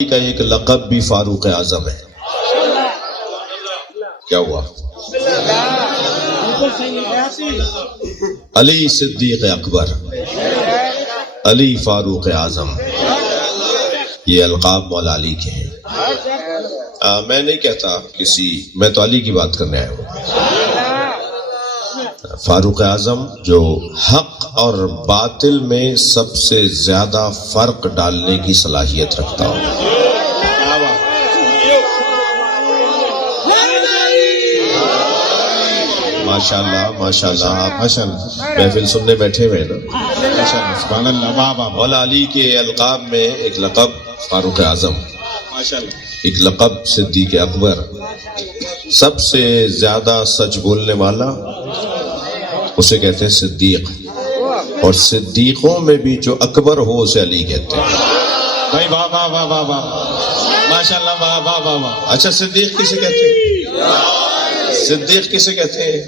کا ایک لقب بھی فاروق اعظم ہے. کیا ہوا؟ علی صدیق اکبر، علی فاروق اعظم، یہ القاب مولا علی کے ہیں. میں نہیں کہتا میں تو علی کی بات کرنے آیا ہوں. فاروق اعظم جو حق اور باطل میں سب سے زیادہ فرق ڈالنے کی صلاحیت رکھتا ہو. ماشاءاللہ ماشاءاللہ، آپ محفل سننے بیٹھے ہوئے نا. مولا علی کے القاب میں ایک لقب فاروق اعظم، ایک لقب صدیق اکبر. سب سے زیادہ سچ بولنے والا اسے کہتے ہیں صدیق، اور صدیقوں میں بھی جو اکبر ہو اسے علی کہتے ہیں. بھائی واہ واہ واہ واہ واہ، ماشاءاللہ، واہ واہ واہ واہ. اچھا صدیق کسے کہتے ہیں؟ صدیق کسے کہتے ہیں؟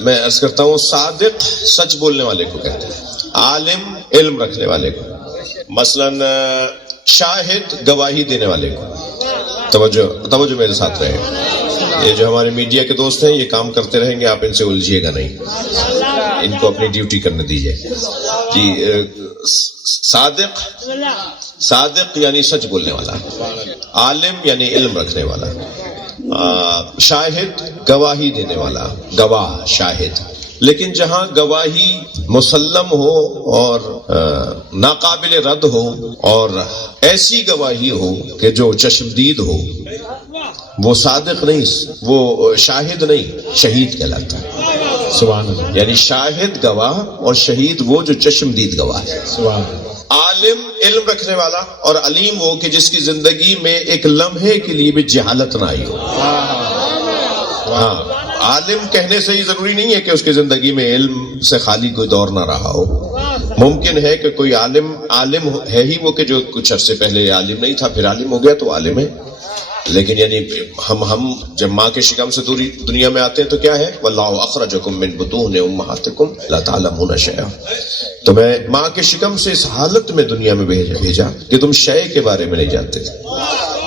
میں عرض کرتا ہوں صادق سچ بولنے والے کو کہتے ہیں، عالم علم رکھنے والے کو، مثلا شاہد گواہی دینے والے کو. توجہ میرے ساتھ رہے. یہ جو ہمارے میڈیا کے دوست ہیں یہ کام کرتے رہیں گے، آپ ان سے الجھیے گا نہیں، ان کو اپنی ڈیوٹی کرنے دیجیے. جی، صادق یعنی سچ بولنے والا، عالم یعنی علم رکھنے والا، شاہد گواہی دینے والا، گواہ شاہد. لیکن جہاں گواہی مسلم ہو اور ناقابل رد ہو اور ایسی گواہی ہو کہ جو چشمدید ہو، وہ صادق نہیں، وہ شاہد نہیں، شہید کہلاتا ہے. سبحان اللہ. یعنی شاہد گواہ اور شہید وہ جو چشمدید گواہ ہے. سبحان اللہ. عالم علم رکھنے والا اور علیم وہ کہ جس کی زندگی میں ایک لمحے کے لیے بھی جہالت نہ آئی ہو. ہاں، عالم کہنے سے ہی ضروری نہیں ہے کہ اس کی زندگی میں علم سے خالی کوئی دور نہ رہا ہو. ممکن ہے کہ کوئی عالم ہے ہی وہ کہ جو کچھ عرصے پہلے عالم نہیں تھا، پھر عالم ہو گیا تو عالم ہے. لیکن یعنی ہم جب ماں کے شکم سے دنیا میں آتے ہیں تو کیا ہے؟ واللہ اخرجکم من بطون امہاتکم لا تعلمون شیئا. تو میں ماں کے شکم سے اس حالت میں دنیا میں بھیجا کہ تم شے کے بارے میں نہیں جانتے تھے.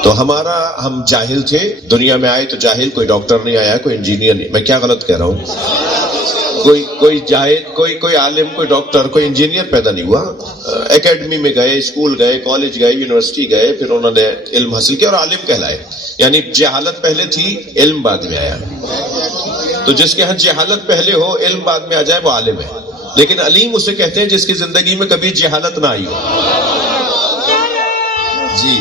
تو ہم جاہل تھے، دنیا میں آئے تو جاہل. کوئی ڈاکٹر نہیں آیا، کوئی انجینئر نہیں. میں کیا غلط کہہ رہا ہوں؟ کوئی جاہل، کوئی عالم، کوئی ڈاکٹر، کوئی انجینئر پیدا نہیں ہوا. اکیڈمی میں گئے، اسکول گئے، کالج گئے، یونیورسٹی گئے، پھر انہوں نے علم حاصل کیا اور عالم کہلائے. یعنی جہالت پہلے تھی، علم بعد میں آیا. تو جس کے ہاں جہالت پہلے ہو، علم بعد میں آ جائے، وہ عالم ہے. لیکن علیم اسے کہتے ہیں جس کی زندگی میں کبھی جہالت نہ آئی ہو. جی،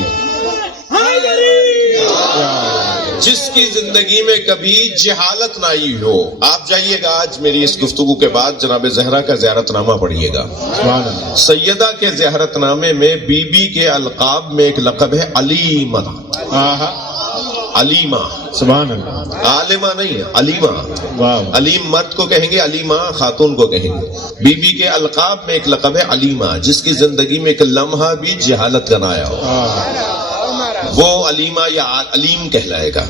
جس کی زندگی میں کبھی جہالت نہ آئی ہو. آپ جائیے گا آج میری اس گفتگو کے بعد جناب زہرا کا زیارت نامہ پڑھیے گا. سیدہ کے زیارت نامے میں بی بی کے القاب میں ایک لقب ہے علیمہ. علیمہ، سبحان اللہ. عالمہ نہیں ہے، علیمہ. واو. علیم مرد کو کہیں گے، علیمہ خاتون کو کہیں گے. بی بی کے القاب میں ایک لقب ہے علیمہ، جس کی زندگی میں ایک لمحہ بھی جہالت کا نہ آیا ہو، وہ علیمہ یا علیم کہلائے گا.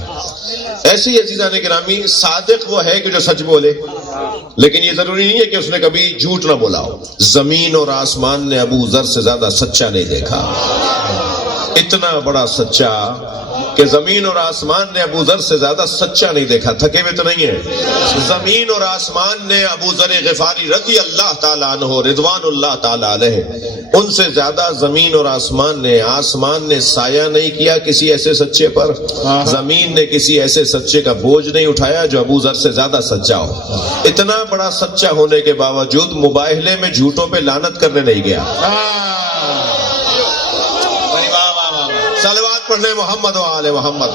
ایسے ہی عزیزان گرامی، صادق وہ ہے کہ جو سچ بولے، لیکن یہ ضروری نہیں ہے کہ اس نے کبھی جھوٹ نہ بولا ہو. زمین اور آسمان نے ابو ذر سے زیادہ سچا نہیں دیکھا. اتنا بڑا سچا کہ زمین اور آسمان نے ابو ذر سے زیادہ سچا نہیں دیکھا. تھکے ہوئے تو نہیں ہے. زمین اور آسمان نے ابو ذر غفاری رضی اللہ تعالیٰ عنہ رضوان اللہ تعالیٰ علیہ، ان سے زیادہ زمین اور آسمان نے سایہ نہیں کیا کسی ایسے سچے پر. زمین نے کسی ایسے سچے کا بوجھ نہیں اٹھایا جو ابو ذر سے زیادہ سچا ہو. اتنا بڑا سچا ہونے کے باوجود مباہلے میں جھوٹوں پہ لعنت کرنے نہیں گیا. صلوات پڑھنے محمد و آل محمد.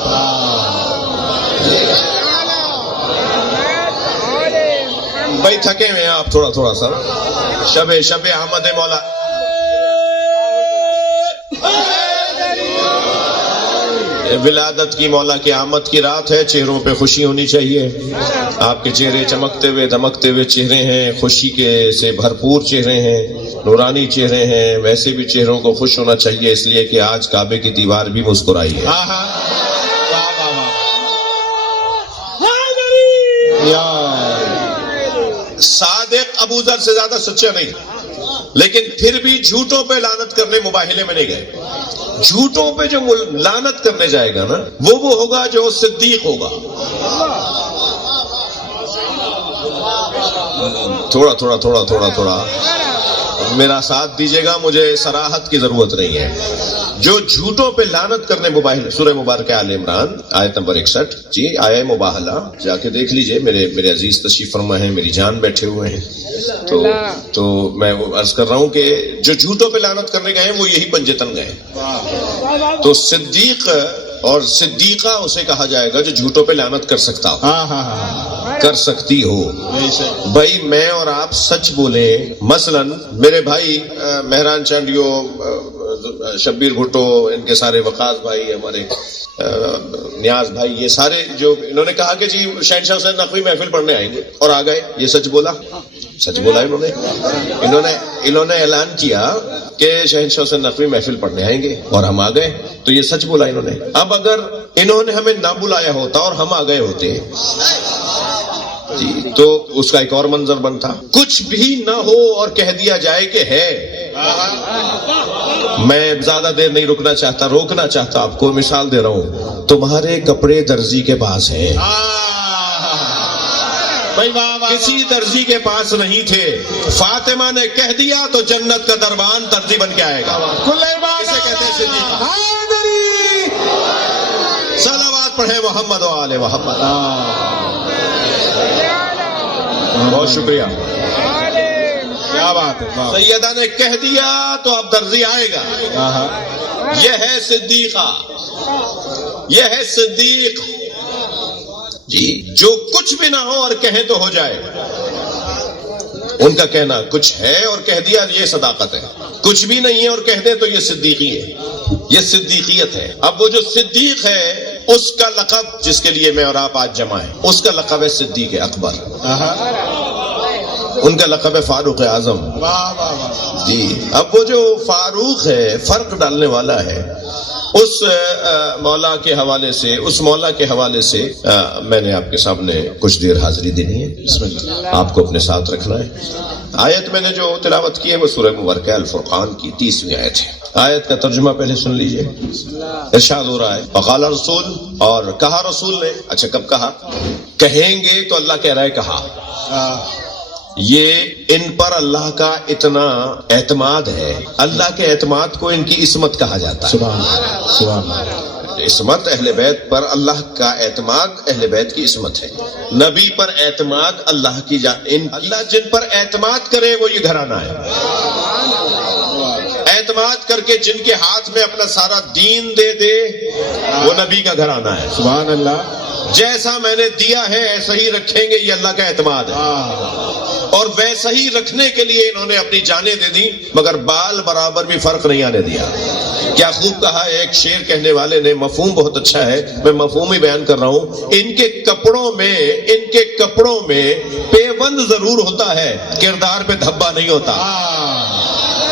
بھائی تھکے ہوئے ہیں آپ تھوڑا سا. شب احمد مولا، ولادت کی مولا کی آمد کی رات ہے. چہروں پہ خوشی ہونی چاہیے. آپ کے چہرے چمکتے ہوئے دمکتے ہوئے چہرے ہیں، خوشی کے سے بھرپور چہرے ہیں، نورانی چہرے ہیں. ویسے بھی چہروں کو خوش ہونا چاہیے، اس لیے کہ آج کعبے کی دیوار بھی مسکرائی ہے. صادق ابو ذر سے زیادہ سچا نہیں، لیکن پھر بھی جھوٹوں پہ لعنت کرنے مباہلے میں نہیں گئے. جھوٹوں پہ جو لعنت کرنے جائے گا نا وہ ہوگا جو صدیق ہوگا. تھوڑا میرا ساتھ دیجیے گا, مجھے صراحت کی ضرورت نہیں ہے. جو جھوٹوں پہ لعنت کرنے سورہ مبارکہ آل عمران آیت نمبر 61 جی آیہ مباہلہ جا کے دیکھ لیجئے. میرے عزیز تشریف فرما ہیں, میری جان بیٹھے ہوئے ہیں, تو میں وہ عرض کر رہا ہوں کہ جو جھوٹوں پہ لعنت کرنے گئے ہیں وہ یہی پنجتن گئے. تو صدیق اور صدیقہ اسے کہا جائے گا جو جھوٹوں پہ لعنت کر سکتا ہو, کر سکتی ہو. بھائی میں اور آپ سچ بولیں, مثلا میرے بھائی مہران چانڈیو, شبیر بھٹو, ان کے سارے وقاص بھائی, ہمارے نیاز بھائی, یہ سارے جو انہوں نے کہا کہ جی شہنشاہ حسین نقوی محفل پڑھنے آئیں گے اور آ گئے, یہ سچ بولا انہوں نے اعلان کیا کہ شہنشاہ حسین نقوی محفل پڑھنے آئیں گے اور ہم آ گئے, تو یہ سچ بولا انہوں نے. اب اگر انہوں نے ہمیں نہ بلایا ہوتا اور ہم آ گئے ہوتے جی تو اس کا ایک اور منظر بنتا. کچھ بھی نہ ہو اور کہہ دیا جائے کہ ہے. میں زیادہ دیر نہیں روکنا چاہتا آپ کو مثال دے رہا ہوں. تمہارے کپڑے درزی کے پاس ہیں, کسی درزی کے پاس نہیں تھے, فاطمہ نے کہہ دیا تو جنت کا دربان درزی بن کے آئے گا. اسے کہتے ہیں صدیقہ. صلوات پڑھے محمد و آل محمد. بہت شکریہ, کیا بات ہے. سیدہ نے کہہ دیا تو اب درزی آئے گا. یہ ہے صدیقہ, یہ ہے صدیق جی. جو کچھ بھی نہ ہو اور کہیں تو ہو جائے. ان کا کہنا کچھ ہے اور کہہ دیا یہ صداقت ہے, کچھ بھی نہیں ہے اور کہہ دے تو یہ صدیقی ہے, یہ صدیقیت ہے. اب وہ جو صدیق ہے اس کا لقب جس کے لیے میں اور آپ آج جمع ہیں, اس کا لقب ہے صدیق اکبر. ان کا لقب ہے فاروق اعظم جی. اب وہ جو فاروق ہے, فرق ڈالنے والا ہے, اس مولا کے حوالے سے, اس مولا کے حوالے سے میں نے آپ کے سامنے کچھ دیر حاضری دینی ہے. بسم اللہ, آپ کو اپنے ساتھ رکھنا ہے. آیت میں نے جو تلاوت کی ہے وہ سورہ مبارکہ الفرقان کی 30ویں آیت ہے. آیت کا ترجمہ پہلے سن لیجئے. ارشاد ہو رہا ہے وقال رسول, اور کہا رسول نے. اچھا کب کہا؟ کہیں گے تو اللہ کہہ رہا ہے کہا. یہ ان پر اللہ کا اتنا اعتماد ہے, اللہ کے اعتماد کو ان کی عصمت کہا جاتا ہے. سبحان اللہ. عصمت اہل بیت پر اللہ کا اعتماد اہل بیت کی عصمت ہے. نبی پر اعتماد اللہ کی اللہ جن پر اعتماد کرے وہ یہ گھرانہ ہے. اعتماد کر کے جن کے ہاتھ میں اپنا سارا دین دے دے وہ نبی کا گھرانہ ہے. سبحان اللہ. جیسا میں نے دیا ہے ایسا ہی رکھیں گے, یہ اللہ کا اعتماد ہے. اور ویسا ہی رکھنے کے لیے انہوں نے اپنی جانیں دے دی, مگر بال برابر بھی فرق نہیں آنے دیا. کیا خوب کہا ہے ایک شعر کہنے والے نے, مفہوم بہت اچھا ہے, میں مفہوم ہی بیان کر رہا ہوں. ان کے کپڑوں میں پیوند ضرور ہوتا ہے, کردار پہ دھبا نہیں ہوتا.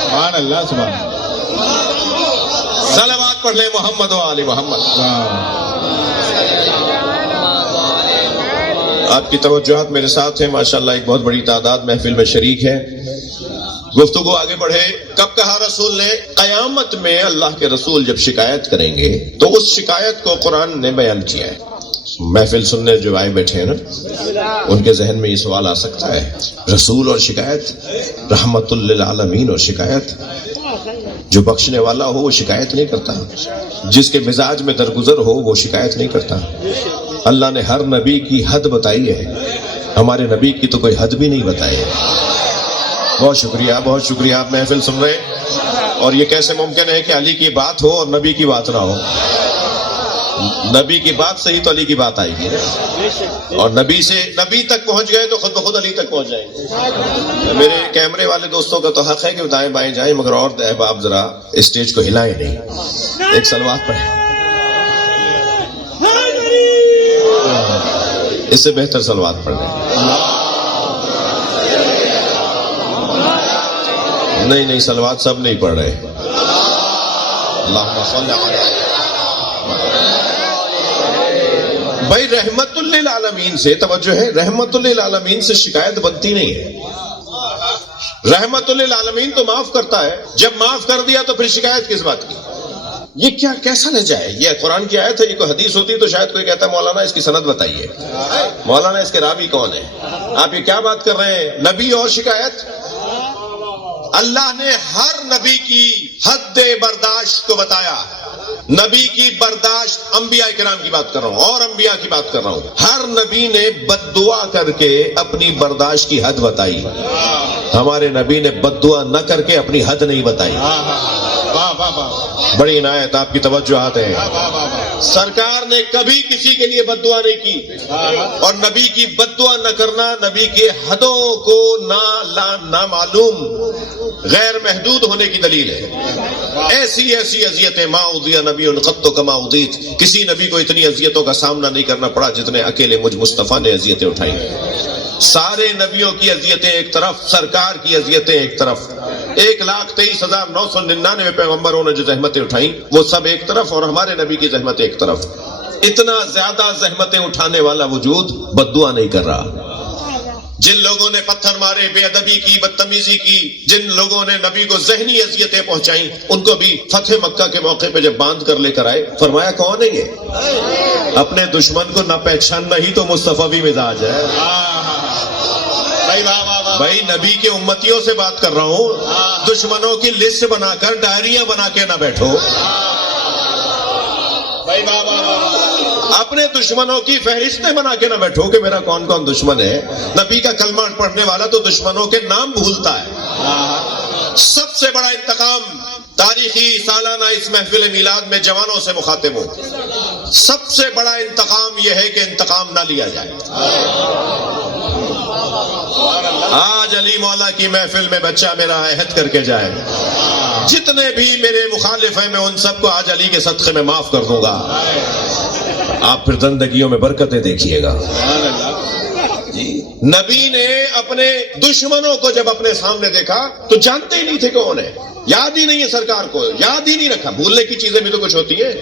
سبحان اللہ. سبحان اللہ. صلوات پڑھ لے محمد و آل محمد. آپ کی توجہات میرے ساتھ ہیں ماشاءاللہ. ایک بہت بڑی تعداد محفل میں شریک ہے. گفتگو آگے بڑھے. کب کہا رسول نے؟ قیامت میں اللہ کے رسول جب شکایت کریں گے تو اس شکایت کو قرآن نے بیان کیا ہے. محفل سننے جو آئے بیٹھے ہیں نا, ان کے ذہن میں یہ سوال آ سکتا ہے, رسول اور شکایت, رحمت للعالمین اور شکایت. جو بخشنے والا ہو وہ شکایت نہیں کرتا, جس کے مزاج میں درگزر ہو وہ شکایت نہیں کرتا. اللہ نے ہر نبی کی حد بتائی ہے, ہمارے نبی کی تو کوئی حد بھی نہیں بتائی. بہت شکریہ, بہت شکریہ. آپ محفل سن رہے ہیں, اور یہ کیسے ممکن ہے کہ علی کی بات ہو اور نبی کی بات نہ ہو؟ نبی کی بات صحیح تو علی کی بات آئے گی, اور نبی تک پہنچ گئے تو خود بخود علی تک پہنچ جائیں گے. میرے کیمرے والے دوستوں کا تو حق ہے کہ دائیں بائیں جائیں, مگر اور احباب ذرا اسٹیج کو ہلائیں نہیں. ایک صلوات پڑھیں, اس سے بہتر صلوات پڑھ لیں. نہیں صلوات سب نہیں پڑھ رہے. اللہم صلی علی بھائی. رحمت للعالمین سے توجہ ہے, رحمت للعالمین سے شکایت بنتی نہیں ہے. رحمت للعالمین تو معاف کرتا ہے, جب معاف کر دیا تو پھر شکایت کس بات کی؟ یہ کیا کیسا لے جائے؟ یہ قرآن کی آیت ہے، یہ کوئی حدیث ہوتی تو شاید کوئی کہتا مولانا اس کی سند بتائیے، مولانا اس کے راوی کون ہے؟ آپ یہ کیا بات کر رہے ہیں؟ نبی اور شکایت؟ اللہ نے ہر نبی کی حد برداشت کو بتایا. نبی کی برداشت، انبیاء کرام کی بات کر رہا ہوں اور انبیاء کی بات کر رہا ہوں، ہر نبی نے بد دعا کر کے اپنی برداشت کی حد بتائی. ہمارے نبی نے بد دعا نہ کر کے اپنی حد نہیں بتائی. واہ واہ واہ بڑی عنایت، آپ کی توجہات ہیں. واہ واہ سرکار نے کبھی کسی کے لیے بد دعا نہیں کی، اور نبی کی بد دعا نہ کرنا نبی کے حدوں کو نہ معلوم غیر محدود ہونے کی دلیل ہے. ایسی ایسی اذیتیں ما اذی نبی قط کما اذیت، کسی نبی کو اتنی اذیتوں کا سامنا نہیں کرنا پڑا جتنے اکیلے مجھ مصطفیٰ نے اذیتیں اٹھائی. سارے نبیوں کی اذیتیں ایک طرف، سرکار کی اذیتیں ایک طرف. 1,23,999 پیغمبروں نے جو زحمتیں اٹھائیں وہ سب ایک طرف، اور ہمارے نبی کی زحمتیں ایک طرف. اتنا زیادہ زحمتیں اٹھانے والا وجود بد دعا نہیں کر رہا. جن لوگوں نے پتھر مارے، بے ادبی کی، بدتمیزی کی، جن لوگوں نے نبی کو ذہنی اذیتیں پہنچائیں، ان کو بھی فتح مکہ کے موقع پہ جب باندھ کر لے کر آئے، فرمایا کون ہے یہ؟ اپنے دشمن کو نہ پہچاننا ہی تو مصطفی مزاج ہے. بھائی نبی کے امتیوں سے بات کر رہا ہوں، دشمنوں کی لسٹ بنا کر ڈائریاں بنا کے نہ بیٹھو. اپنے دشمنوں کی فہرستیں بنا کے نہ بیٹھو کہ میرا کون کون دشمن ہے. نبی کا کلمہ پڑھنے والا تو دشمنوں کے نام بھولتا ہے. سب سے بڑا انتقام تاریخی سالانہ اس محفل میلاد میں جوانوں سے مخاطب ہوں. سب سے بڑا انتقام یہ ہے کہ انتقام نہ لیا جائے. آج علی مولا کی محفل میں بچہ میرا عہد کر کے جائے، جتنے بھی میرے مخالف ہیں میں ان سب کو آج علی کے صدقے میں معاف کر دوں گا. آپ پھر زندگیوں میں برکتیں دیکھیے گا. نبی نے اپنے دشمنوں کو جب اپنے سامنے دیکھا تو جانتے ہی نہیں تھے کون ہے، یاد ہی نہیں ہے، سرکار کو یاد ہی نہیں رکھا. بھولنے کی چیزیں بھی تو کچھ ہوتی ہیں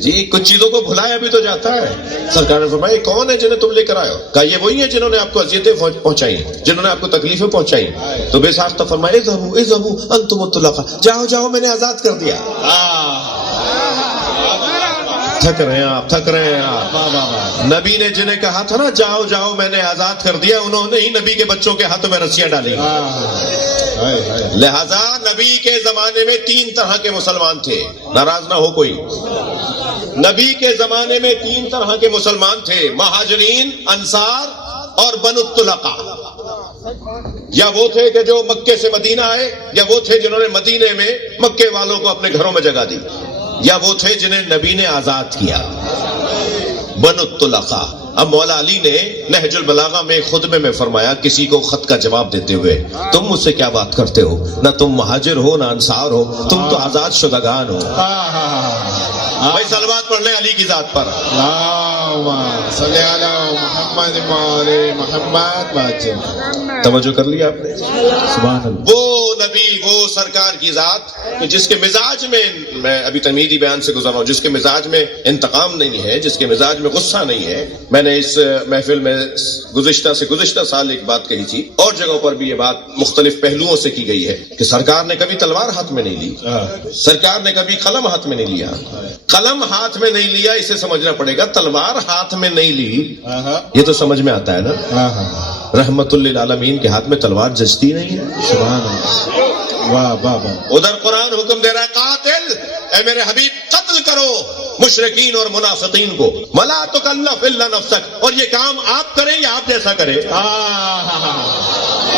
جی، کچھ چیزوں کو بھلایا بھی تو جاتا ہے. سرکار نے فرمایا کون ہے جنہیں تم لے کر آئے ہو؟ کہا یہ وہی ہیں جنہوں نے آپ کو اذیتیں پہنچائی، جنہوں نے آپ کو تکلیفیں پہنچائی. تو بے ساختہ فرمایا اذهبوا انتم الطلقاء، جاؤ جاؤ میں نے آزاد کر دیا. تھک رہے ہیں آپ، تھک رہے ہیں آپ. نبی نے جنہیں کہا تھا نا جاؤ جاؤ میں نے آزاد کر دیا، انہوں نے ہی نبی کے بچوں کے ہاتھ میں رسیاں ڈالی. لہذا نبی کے زمانے میں 3 طرح کے مسلمان تھے، ناراض نہ ہو کوئی. نبی کے زمانے میں 3 طرح کے مسلمان تھے، مہاجرین، انصار اور بنو الطلقاء. یا وہ تھے کہ جو مکے سے مدینہ آئے، یا وہ تھے جنہوں نے مدینے میں مکے والوں کو اپنے گھروں میں جگہ دی، یا وہ تھے جنہیں نبی نے آزاد کیا، بنو الطلقاء. اب مولا علی نے نہج البلاغہ میں خطبے میں فرمایا کسی کو خط کا جواب دیتے ہوئے، تم مجھ سے کیا بات کرتے ہو؟ نہ تم مہاجر ہو نہ انصار ہو، تم تو آزاد شدگان ہو. بھائی صلوات پڑھ لیں علی کی ذات پر. صلی اللہ محمد محمد. توجہ کر لیا آپ نے؟ سبحان اللہ. وہ نبی، وہ سرکار کی ذات کہ جس کے مزاج میں ابھی تمیدی بیان سے گزر رہا ہوں، جس کے مزاج میں انتقام نہیں ہے، جس کے مزاج میں غصہ نہیں ہے. میں نے اس محفل میں گزشتہ سال ایک بات کہی تھی، اور جگہوں پر بھی یہ بات مختلف پہلوؤں سے کی گئی ہے کہ سرکار نے کبھی تلوار ہاتھ میں نہیں لی، سرکار نے کبھی قلم ہاتھ میں نہیں لیا. قلم ہاتھ میں نہیں لیا اسے سمجھنا پڑے گا، تلوار ہاتھ میں نہیں لی یہ تو سمجھ میں آتا ہے نا. رحمت للعالمین کے ہاتھ میں تلوار جچتی نہیں ہے. سبحان اللہ. واہ واہ واہ. ادھر قرآن حکم دے رہا ہے قاتل، اے میرے حبیب قتل کرو مشرکین اور منافقین کو، ولا تکلف الا نفسک. اور یہ کام آپ کریں یا آپ جیسا کریں.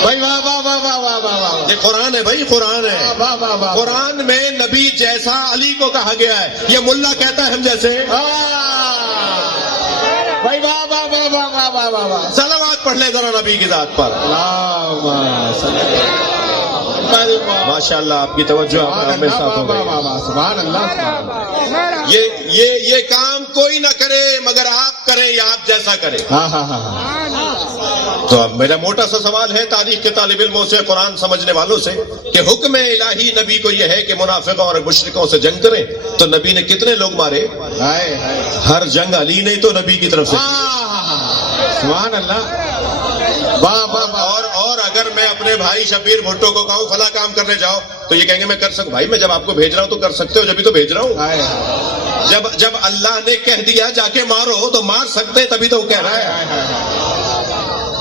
بھائی واہ واہ واہ واہ واہ واہ. یہ قرآن ہے بھائی، قرآن ہے. قرآن میں نبی جیسا علی کو کہا گیا ہے، یہ ملا کہتا ہے ہم جیسے. بھائی واہ واہ واہ واہ واہ واہ واہ. صلوات پڑھ لیں ذرا نبی کی ذات پر. ماشاء اللہ آپ کی توجہ ہمیں ساتھ ہو گئی. سبحان اللہ. یہ کام کوئی نہ کرے مگر آپ کریں یا آپ جیسا کریں. تو اب میرا موٹا سا سوال ہے تاریخ کے طالب علموں سے، قرآن سمجھنے والوں سے، کہ حکم الہی نبی کو یہ ہے کہ منافقوں اور مشرکوں سے جنگ کریں، تو نبی نے کتنے لوگ مارے؟ ہر جنگ علی نے تو نبی کی طرف سے. سبحان اللہ. اور اگر اگر میں اپنے بھائی شبیر بھٹو کو کہوں فلاں کام کرنے جاؤ تو یہ کہیں گے میں کر سکوں. بھائی میں جب آپ کو بھیج رہا ہوں تو کر سکتے ہو, جبھی تو بھیج رہا ہوں. جب اللہ نے کہہ دیا جا کے مارو تو مار سکتے, تبھی تو وہ کہہ رہا ہے.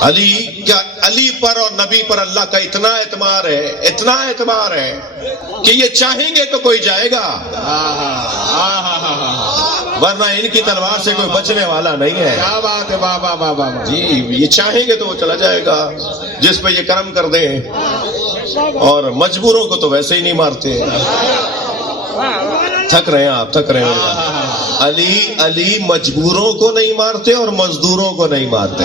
علی پر اور نبی پر اللہ کا اتنا اعتبار ہے کہ یہ چاہیں گے تو کوئی جائے گا, ورنہ ان کی تلوار سے کوئی بچنے والا نہیں ہے. کیا بات ہے, واہ واہ واہ واہ. جی یہ چاہیں گے تو وہ چلا جائے گا جس پہ یہ کرم کر دیں, اور مجبوروں کو تو ویسے ہی نہیں مارتے. تھک رہے ہیں آپ, تھک رہے ہیں. علی مجبوروں کو نہیں مارتے اور مزدوروں کو نہیں مارتے.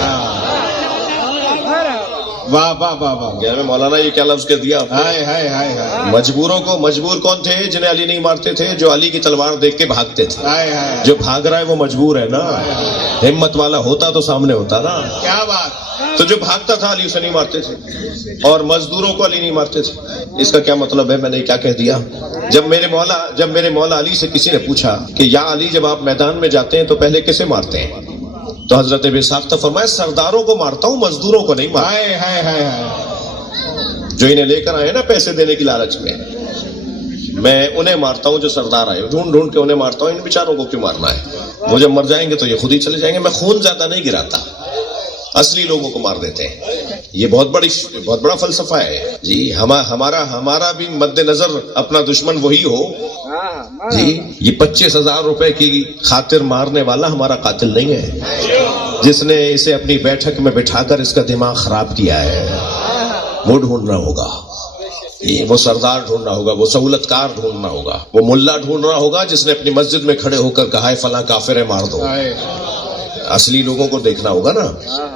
واہ واہ واہ واہ. مولانا یہ کیا لفظ کہہ دیا آپ نے؟ مجبوروں کو, مجبور کون تھے جنہیں علی نہیں مارتے تھے؟ جو علی کی تلوار دیکھ کے بھاگتے تھے. جو بھاگ رہا ہے وہ مجبور ہے نا, ہمت والا ہوتا تو سامنے ہوتا نا. کیا بات. تو جو بھاگتا تھا علی اسے نہیں مارتے تھے, اور مزدوروں کو علی نہیں مارتے تھے. اس کا کیا مطلب ہے؟ میں نے کیا کہہ دیا؟ جب میرے مولا علی سے کسی نے پوچھا کہ یا علی جب آپ میدان میں جاتے ہیں تو پہلے کسے مارتے ہیں؟ تو حضرت بے ساختہ فرمایا سرداروں کو مارتا ہوں, مزدوروں کو نہیں مارتا. جو انہیں لے کر آئے نا پیسے دینے کی لالچ میں انہیں مارتا ہوں جو سردار آئے, ڈھونڈ کے انہیں مارتا ہوں. ان بیچاروں کو کیوں مارنا ہے؟ وہ جب مر جائیں گے تو یہ خود ہی چلے جائیں گے. میں خون زیادہ نہیں گراتا, اصلی لوگوں کو مار دیتے ہیں. یہ بہت بڑا فلسفہ ہے جی. ہمارا بھی مد نظر اپنا دشمن وہی ہو جی. یہ 25,000 روپے کی خاطر مارنے والا ہمارا قاتل نہیں ہے, جس نے اسے اپنی بیٹھک میں بٹھا کر اس کا دماغ خراب کیا ہے. وہ ڈھونڈنا ہوگا, وہ سردار ڈھونڈنا ہوگا, وہ سہولت کار ڈھونڈنا ہوگا, وہ ملا ڈھونڈنا ہوگا جس نے اپنی مسجد میں کھڑے ہو کر کہا ہے فلاں کافر ہے مار دو. اصلی لوگوں کو دیکھنا ہوگا نا,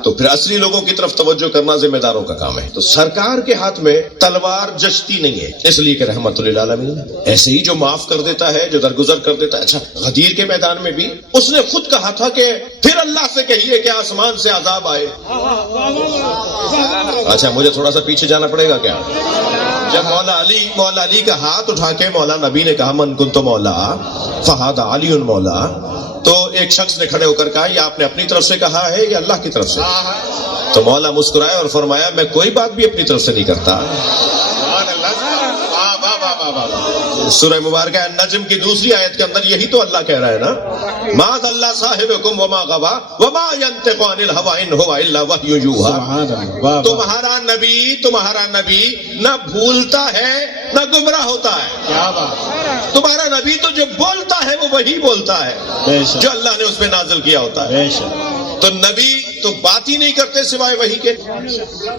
تو پھر اصلی لوگوں کی طرف توجہ کرنا ذمہ داروں کا کام ہے. تو سرکار کے ہاتھ میں تلوار جچتی نہیں ہے, اس لیے کہ رحمت للعالمین. ایسے ہی جو معاف کر دیتا ہے, جو درگزر کر دیتا ہے. اچھا غدیر کے میدان میں بھی اس نے خود کہا تھا کہ پھر اللہ سے کہیے کہ آسمان سے عذاب آئے. اچھا مجھے تھوڑا سا پیچھے جانا پڑے گا کیا؟ جب مولا علی کا ہاتھ اٹھا کے مولا نبی نے کہا من کنت مولا فہذا علی مولا, تو ایک شخص نے کھڑے ہو کر کہا یہ آپ نے اپنی طرف سے کہا ہے یا اللہ کی طرف سے؟ تو مولا مسکرائے اور فرمایا میں کوئی بات بھی اپنی طرف سے نہیں کرتا. سورہ مبارکہ النجم کی دوسری آیت کے اندر یہی تو اللہ کہہ رہا ہے نا, ما ضل صاحبکم وما غوا وما ينطق عن الهوى ان هو الا وحی یوحی. تمہارا نبی نہ بھولتا ہے نہ گمراہ ہوتا ہے. کیا بات. تمہارا نبی تو جو بولتا ہے وہ وہی بولتا ہے جو اللہ نے اس پہ نازل کیا ہوتا ہے. تو نبی تو بات ہی نہیں کرتے سوائے وہی کے.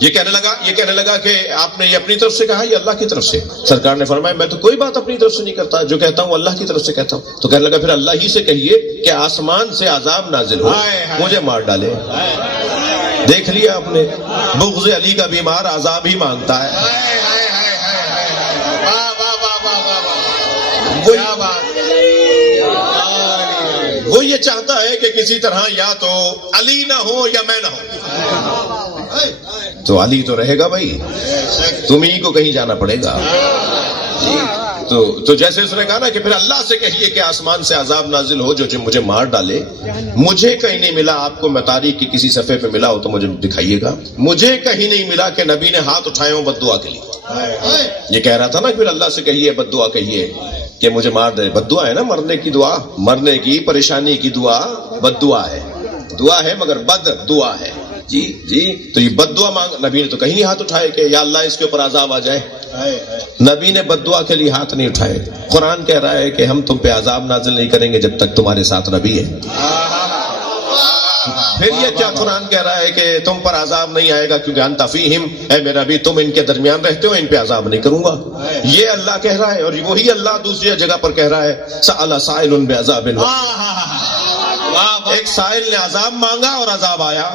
یہ کہنے لگا کہ آپ نے یہ اپنی طرف سے کہا یہ اللہ کی طرف سے. سرکار نے فرمایا میں تو کوئی بات اپنی طرف سے نہیں کرتا, جو کہتا ہوں اللہ کی طرف سے کہتا ہوں. تو کہنے لگا پھر اللہ ہی سے کہیے کہ آسمان سے عذاب نازل ہو, مجھے مار ڈالے. دیکھ لیا آپ نے, بغض علی کا بیمار عذاب ہی مانگتا ہے. وہ یہ چاہتا ہے کہ کسی طرح یا تو علی نہ ہو یا میں نہ ہو. تو علی تو رہے گا بھائی, تمہیں کو کہیں جانا پڑے گا. تو جیسے اس نے کہا نا کہ پھر اللہ سے کہیے کہ آسمان سے عذاب نازل ہو جو مجھے مار ڈالے. مجھے کہیں نہیں ملا, آپ کو میں تاریخ کی کسی صفحے پہ ملا ہو تو مجھے دکھائیے گا. مجھے کہیں نہیں ملا کہ نبی نے ہاتھ اٹھائے ہوں بد دعا کے لیے. یہ کہہ رہا تھا نا کہ پھر اللہ سے کہیے بد دعا کہیے کہ مجھے مار دے. بد دعا ہے نا, مرنے کی دعا, مرنے کی پریشانی کی دعا بد دعا ہے. دعا ہے مگر بد دعا ہے. جی تو یہ بد دعا مانگ, نبی نے تو کہیں نہیں ہاتھ اٹھائے کہ یا اللہ اس کے اوپر عذاب آ جائے. نبی نے بد دعا کے لیے ہاتھ نہیں اٹھائے. قرآن کہہ رہا ہے کہ ہم تم پہ عذاب نازل نہیں کریں گے جب تک تمہارے ساتھ نبی ہے. پھر یہ کیا قرآن کہہ رہا ہے کہ تم پر عذاب نہیں آئے گا کیونکہ انت فیہم, اے میرا نبی تم ان کے درمیان رہتے ہو, ان پہ عذاب نہیں کروں گا. یہ اللہ کہہ رہا ہے, اور وہی اللہ دوسری جگہ پر کہہ رہا ہے سأل سائل بعذاب. ایک سائل نے عذاب مانگا اور عذاب آیا.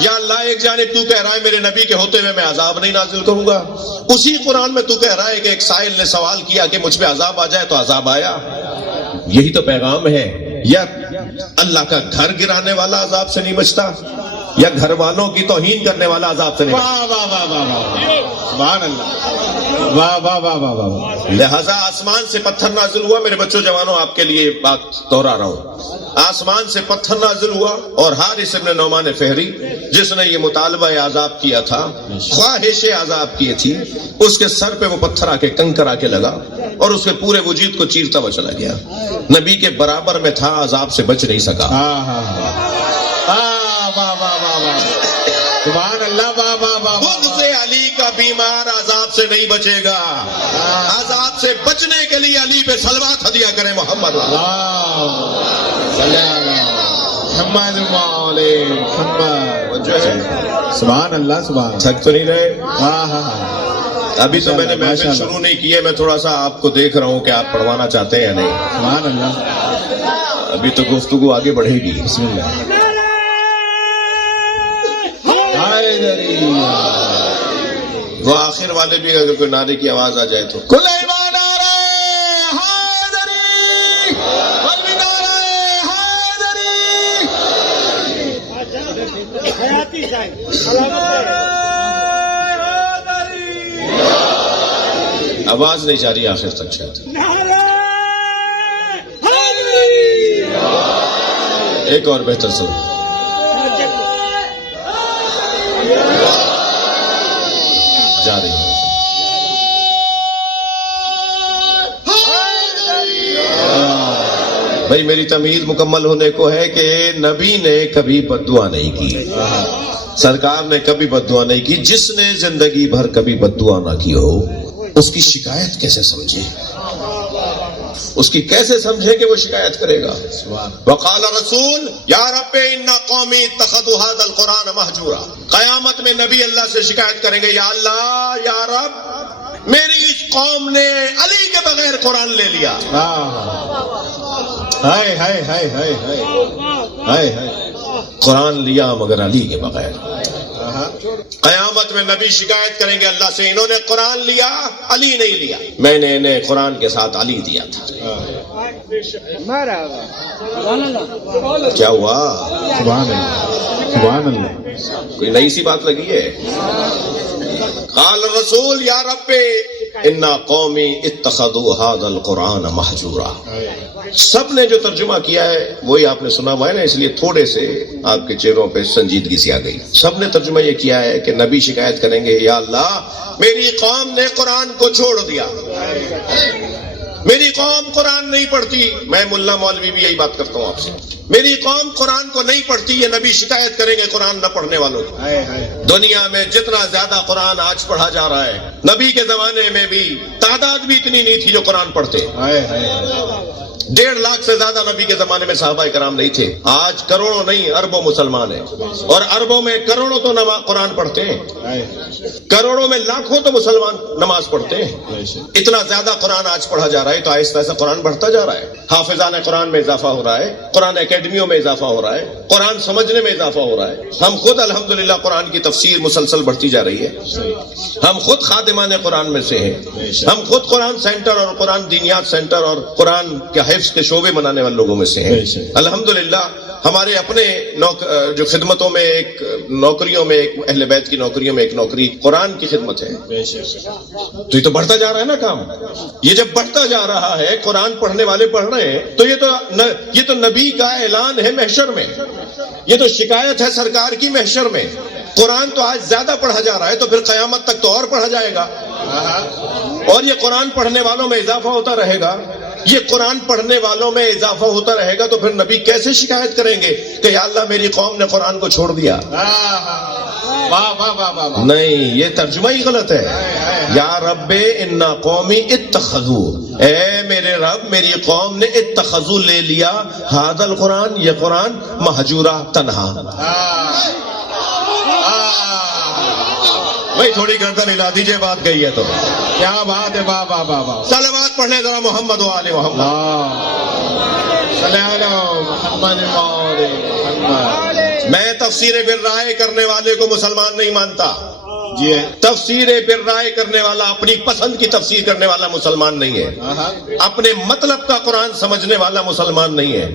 یا اللہ ایک جانب تو کہہ رہا ہے میرے نبی کے ہوتے ہوئے میں عذاب نہیں نازل کروں گا, اسی قرآن میں تو کہہ رہا ہے کہ ایک سائل نے سوال کیا کہ مجھ پہ عذاب آ جائے تو عذاب آیا. یہی تو پیغام ہے. یا اللہ کا گھر گرانے والا عذاب سے نہیں بچتا, یا گھر والوں کی توہین کرنے والا عذاب سے نہیں بچے واہ واہ واہ واہ واہ سبحان اللہ واہ واہ واہ واہ واہ واہ لہذا آسمان سے پتھر نازل ہوا. میرے بچوں جوانوں آپ کے لیے بات دوہرا رہا ہوں. آسمان سے پتھر نازل ہوا اور حارث ابن نعمان فہری جس نے یہ مطالبہ عذاب کیا تھا, خواہش عذاب کی تھی, اس کے سر پہ وہ پتھر آ کے کنکر آ کے لگا اور اس کے پورے وجود کو چیرتا ہوا چلا گیا. نبی کے برابر میں تھا, عذاب سے بچ نہیں سکا. ہاں ہاں واہ واہ واہ واہ واہ سبحان اللہ واہ واہ واہ خود سے علی کا بیمار عذاب سے نہیں بچے گا. عذاب سے بچنے کے لیے علی پہ صلوات ہدیہ کریں محمد. محمد مولی محمد سبحان اللہ سبحان تھک تو نہیں رہے؟ ہاں ہاں ہاں ابھی تو میں نے محفل شروع نہیں کی ہے, میں تھوڑا سا آپ کو دیکھ رہا ہوں کہ آپ پڑھوانا چاہتے ہیں یا نہیں. سبحان اللہ ابھی تو گفتگو آگے بڑھے گی. بسم اللہ حیدری وہ آخر والے بھی اگر کوئی نعرے کی آواز آ جائے تو کل ایمان آ رہے حیدری قلبی نعرے حیدری آواز نہیں جا رہی آخر تک شاید. ایک اور بہتر سن جا رہی ہے. بھائی میری تمہید مکمل ہونے کو ہے کہ نبی نے کبھی بد دعا نہیں کی, سرکار نے کبھی بد دعا نہیں کی. جس نے زندگی بھر کبھی بد دعا نہ کی ہو اس کی شکایت کیسے سمجھے, اس کی کیسے سمجھے کہ وہ شکایت کرے گا. وقال رسول یا رب ان قومی اتخذوا هذا القرآن مہجورا. قیامت میں نبی اللہ سے شکایت کریں گے, یا اللہ یا رب میری اس قوم نے علی کے بغیر قرآن لے لیا. ہائے ہائے ہائے ہائے ہائے ہائے ہائے قرآن لیا مگر علی کے بغیر. قیامت میں نبی شکایت کریں گے اللہ سے, انہوں نے قرآن لیا علی نہیں لیا, میں نے انہیں قرآن کے ساتھ علی دیا تھا. کیا ہوا؟ سبحان اللہ سبحان اللہ کوئی نئی سی بات لگی ہے. قال الرسول یا رب ان قومی اتخذوا هذا القرآن مہجورا. سب نے جو ترجمہ کیا ہے وہی آپ نے سنا ہوا ہے نا, اس لیے تھوڑے سے آپ کے چہروں پہ سنجیدگی سی آ گئی. سب نے ترجمہ یہ کیا ہے کہ نبی شکایت کریں گے, یا اللہ میری قوم نے قرآن کو چھوڑ دیا, میری قوم قرآن نہیں پڑھتی. میں ملا مولوی بھی یہی بات کرتا ہوں آپ سے, میری قوم قرآن کو نہیں پڑھتی. یہ نبی شکایت کریں گے قرآن نہ پڑھنے والوں کی. دنیا میں جتنا زیادہ قرآن آج پڑھا جا رہا ہے, نبی کے زمانے میں بھی تعداد بھی اتنی نہیں تھی جو قرآن پڑھتے. 1.5 لاکھ سے زیادہ نبی کے زمانے میں صحابہ کرام نہیں تھے. آج کروڑوں نہیں اربوں مسلمان ہیں, اور اربوں میں کروڑوں تو قرآن پڑھتے ہیں, کروڑوں میں لاکھوں تو مسلمان نماز پڑھتے ہیں. اتنا زیادہ قرآن آج پڑھا جا رہا ہے, تو آہستہ آہستہ قرآن بڑھتا جا رہا ہے. حافظان قرآن میں اضافہ ہو رہا ہے, قرآن اکیڈمیوں میں اضافہ ہو رہا ہے, قرآن سمجھنے میں اضافہ ہو رہا ہے. ہم خود الحمدللہ قرآن کی تفسیر مسلسل بڑھتی جا رہی ہے. ہم خود خادمان قرآن میں سے ہیں, ہم خود قرآن سینٹر اور قرآن دینیات سینٹر اور قرآن کے حفظ کے شعبے منانے والے لوگوں میں سے ہیں. الحمدللہ ہمارے اپنے جو خدمتوں میں ایک نوکریوں میں, ایک اہل بیت کی نوکریوں میں ایک نوکری قرآن کی خدمت ہے. تو یہ تو بڑھتا جا رہا ہے نا کام. یہ جب بڑھتا جا رہا ہے, قرآن پڑھنے والے پڑھ رہے ہیں, تو یہ تو نبی کا اعلان ہے محشر میں, یہ تو شکایت ہے سرکار کی محشر میں. قرآن تو آج زیادہ پڑھا جا رہا ہے, تو پھر قیامت تک تو اور پڑھا جائے گا, اور یہ قرآن پڑھنے والوں میں اضافہ ہوتا رہے گا. یہ قرآن پڑھنے والوں میں اضافہ ہوتا رہے گا, تو پھر نبی کیسے شکایت کریں گے کہ یا اللہ میری قوم نے قرآن کو چھوڑ دیا. نہیں, یہ ترجمہ ہی غلط ہے. یا رب ان قومی اتخذوا, اے میرے رب میری قوم نے اتخذوا لے لیا ھذا القرآن, یہ قرآن مہجورا تنہا. بھائی تھوڑی گردن ہلا دیجئے, بات گئی ہے تو کیا بات ہے. واہ واہ واہ واہ صلوات پڑھنے ذرا محمد و آل محمد. صلی اللہ محمد محمد. میں تفسیر بالرائے کرنے والے کو مسلمان نہیں مانتا. جی ہے تفسیر بالرائے کرنے والا، اپنی پسند کی تفسیر کرنے والا مسلمان نہیں ہے. اپنے مطلب کا قرآن سمجھنے والا مسلمان نہیں ہے.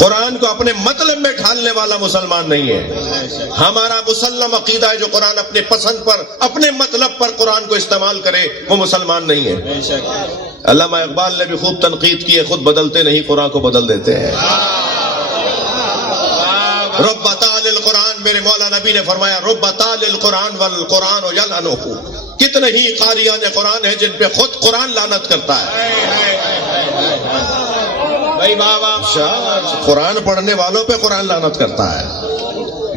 قرآن کو اپنے مطلب میں ڈھالنے والا مسلمان نہیں ہے. ہمارا مسلم عقیدہ ہے جو قرآن اپنے پسند پر، اپنے مطلب پر قرآن کو استعمال کرے وہ مسلمان نہیں ہے. علامہ اقبال نے بھی خوب تنقید کی ہے، خود بدلتے نہیں قرآن کو بدل دیتے ہیں. رب تعالی القرآن، میرے مولا نبی نے فرمایا رب تعالی القرآن والقرآن یلعنہ، کتنے ہی قاریان قرآن ہیں جن پہ خود قرآن لعنت کرتا ہے. بھائی بابا قرآن پڑھنے والوں پہ قرآن لعنت کرتا ہے.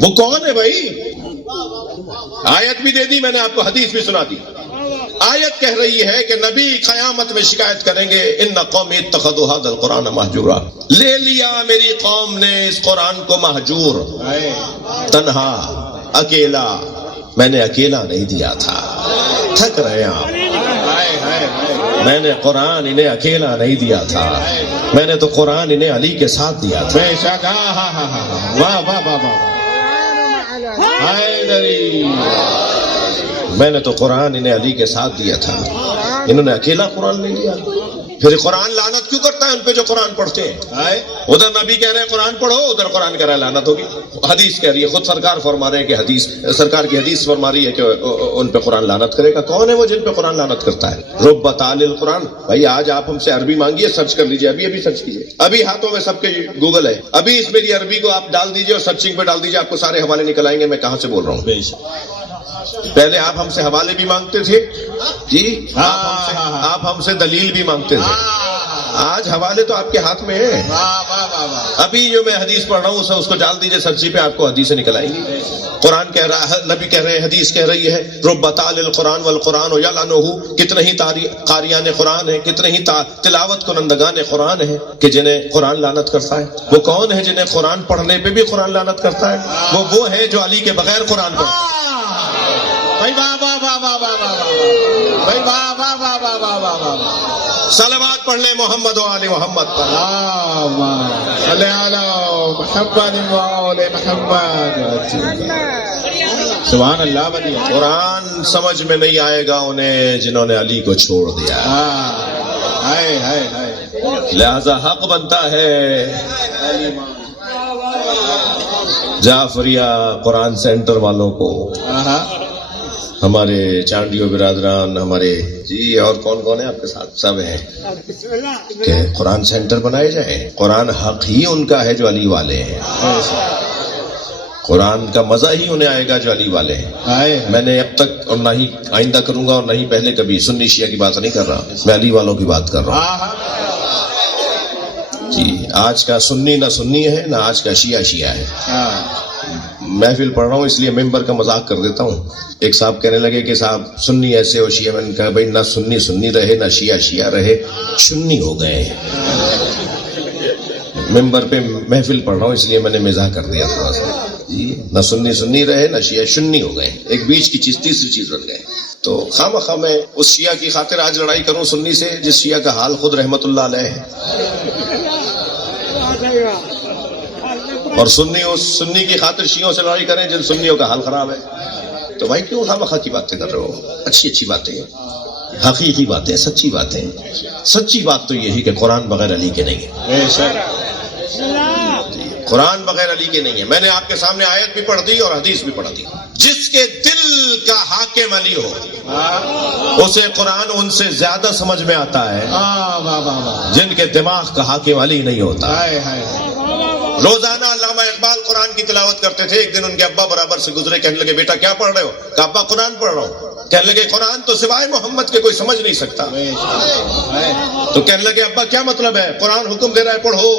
وہ کون ہے بھائی؟ آیت بھی دے دی میں نے آپ کو، حدیث بھی سنا دی. آیت کہہ رہی ہے کہ نبی قیامت میں شکایت کریں گے ان قومی اتخذوا هذا القرآن مہجورا، لے لیا میری قوم نے اس قرآن کو مہجور، تنہا، اکیلا. میں نے اکیلا نہیں دیا تھا، تھک رہے آپ. میں نے قرآن انہیں اکیلا نہیں دیا تھا، میں نے تو قرآن انہیں علی کے ساتھ دیا تھا. بے شک. واہ واہ واہ واہ. حیدری، میں نے تو قرآن انہیں علی کے ساتھ دیا تھا، انہوں نے اکیلا قرآن نہیں دیا. پھر قرآن لعنت کیوں کرتا ہے ان پہ جو قرآن پڑھتے ہیں؟ ادھر نبی کہہ رہے ہیں قرآن پڑھو، ادھر قرآن کہہ رہا ہے لعنت ہوگی. حدیث کہہ رہی ہے، خود سرکار فرما رہے ہیں کہ حدیث، سرکار کی حدیث فرما رہی ہے کہ ان پہ قرآن لعنت کرے گا. کون ہے وہ جن پہ قرآن لعنت کرتا ہے؟ رب تعالی القرآن. بھائی آج آپ ہم سے عربی مانگیے، سرچ کر لیجیے، ابھی سرچ کیجیے. ابھی ہاتھوں میں سب کے گوگل ہے، ابھی اس میری عربی کو آپ ڈال دیجیے اور سرچنگ پہ ڈال دیجیے، آپ کو سارے حوالے نکل آئیں گے میں کہاں سے بول رہا ہوں. پہلے آپ ہم سے حوالے بھی مانگتے تھے جی، آپ ہم سے دلیل بھی مانگتے تھے. آج حوالے تو آپ کے ہاتھ میں ہے. ابھی جو میں حدیث پڑھ رہا ہوں اس کو ڈال دیجیے سرچی پہ، آپ کو حدیثیں نکل آئیں گی. قرآن کہہ رہا ہے، نبی کہہ رہے ہیں، حدیث کہہ رہی ہے رب تعالی القرآن والقرآن یلعنہ. کتنے ہی قاریان قرآن ہیں، کتنے ہی تلاوت کنندگان قرآن ہیں کہ جنہیں قرآن لعنت کرتا ہے. وہ کون ہے جنہیں قرآن پڑھنے پہ بھی قرآن لعنت کرتا ہے؟ وہ ہے جو علی کے بغیر قرآن پڑھتا ہے. بھائی بابا بابا بابا بھائی بابا بابا بابا بابا. صلوات پڑھ لیں محمد و آل محمد پر. صلی علی محمد و آل محمد. سبحان اللہ. بڑی قرآن سمجھ میں نہیں آئے گا انہیں جنہوں نے علی کو چھوڑ دیا. لہذا حق بنتا ہے جعفریہ قرآن سینٹر والوں کو، ہمارے چانڈیو برادران، ہمارے جی اور کون ہے آپ کے ساتھ، سب ہیں، کہ قرآن سینٹر بنائے جائیں. قرآن حق ہی ان کا ہے جو علی والے ہیں. قرآن کا مزہ ہی انہیں آئے گا جو علی والے ہیں. میں نے اب تک اور نہ ہی آئندہ کروں گا اور نہ ہی پہلے کبھی سنی شیعہ کی بات نہیں کر رہا، میں علی والوں کی بات کر رہا ہوں جی. آج کا سنی نہ سنی ہے، نہ آج کا شیعہ ہے. محفل پڑھ رہا ہوں اس لیے ممبر کا مذاق کر دیتا ہوں. ایک صاحب کہنے لگے کہ صاحب سنی ایسے ہو شیعہ. میں نے کہا بھائی نہ سنی رہے نہ شیعہ رہے، سنی ہو گئے ہیں. ممبر پہ محفل پڑھ رہا ہوں اس لیے میں نے مزاح کر دیا تھوڑا سا جی. نہ سنی رہے نہ شیعہ، سنی ہو گئے، ایک بیچ کی چیز، تیسری چیز بن گئے. تو خواہ میں اس شیعہ کی خاطر آج لڑائی کروں سنی سے جس شیعہ کا حال خود رحمت اللہ علیہ ہے، اور سنی کی خاطر شیعوں سے لڑائی کریں جن سنیوں کا حال خراب ہے. تو بھائی کیوں خواہ کی باتیں کر رہے ہو؟ اچھی باتیں، حقیقی باتیں، سچی باتیں. سچی بات تو یہی کہ قرآن بغیر علی کے نہیں ہے. قرآن بغیر علی کے نہیں ہے. میں نے آپ کے سامنے آیت بھی پڑھ دی اور حدیث بھی پڑھ دی. جس کے دل کا حاکم علی ہو اسے قرآن ان سے زیادہ سمجھ میں آتا ہے جن کے دماغ کا حاکم علی نہیں ہوتا. روزانہ علامہ اقبال قرآن کی تلاوت کرتے تھے. ایک دن ان کے ابا برابر سے گزرے، کہنے لگے بیٹا کیا پڑھ رہے ہو؟ کہا ابا قرآن پڑھ رہا ہوں. کہنے لگے قرآن تو سوائے محمد کے کوئی سمجھ نہیں سکتا. تو کہنے لگے ابا کیا مطلب ہے؟ قرآن حکم دے رہا ہے پڑھو،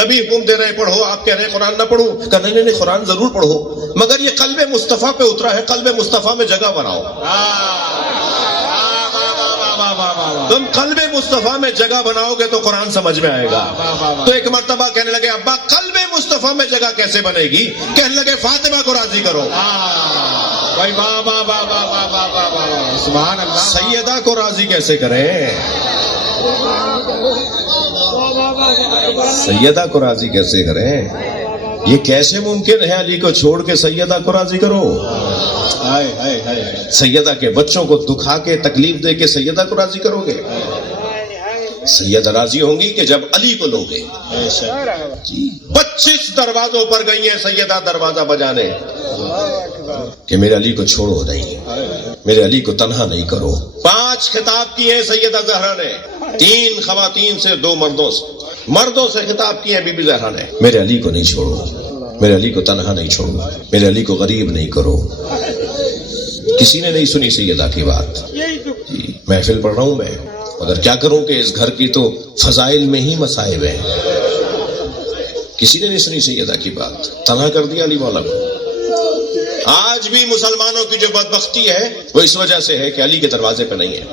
نبی حکم دے رہے ہیں پڑھو، آپ کہہ رہے ہیں قرآن نہ پڑھو. کہا نہیں قرآن ضرور پڑھو، مگر یہ قلب مصطفیٰ پہ اترا ہے، قلب مصطفیٰ میں جگہ بناؤ. تم قلب مصطفیٰ میں جگہ بناؤ گے تو قرآن سمجھ میں آئے گا. تو ایک مرتبہ کہنے لگے ابا قلب مصطفیٰ میں جگہ کیسے بنے گی؟ کہنے لگے فاطمہ کو راضی کرو. سیدہ کو راضی کیسے کریں؟ سیدہ کو راضی کیسے کریں؟ یہ کیسے ممکن ہے علی کو چھوڑ کے سیدہ کو راضی کرو؟ ہائے ہائے ہائے سیدہ کے بچوں کو دکھا کے تکلیف دے کے سیدہ کو راضی کرو گے؟ سیدہ راضی ہوں گی کہ جب علی کو لوگے. 25 دروازوں پر گئی ہیں سیدہ دروازہ بجانے کہ میرے علی کو چھوڑو نہیں، میرے علی کو تنہا نہیں کرو. 5 خطاب کیے ہیں سیدہ زہرا نے، 3 خواتین سے 2 مردوں سے. مردوں سے خطاب کیے ہیں بی بی زہرا نے، میرے علی کو نہیں چھوڑو، میرے علی کو تنہا نہیں چھوڑو، میرے علی کو غریب نہیں کرو. کسی نے نہیں سنی سیدہ کی بات. محفل پڑھ رہا ہوں میں، مگر کیا کروں کہ اس گھر کی تو فضائل میں ہی مصائب ہیں. کسی نے نہیں سنی سیدہ کی بات، تنہا کر دیا علی مولا کو. آج بھی مسلمانوں کی جو بدبختی ہے وہ اس وجہ سے ہے کہ علی کے دروازے پہ نہیں ہے.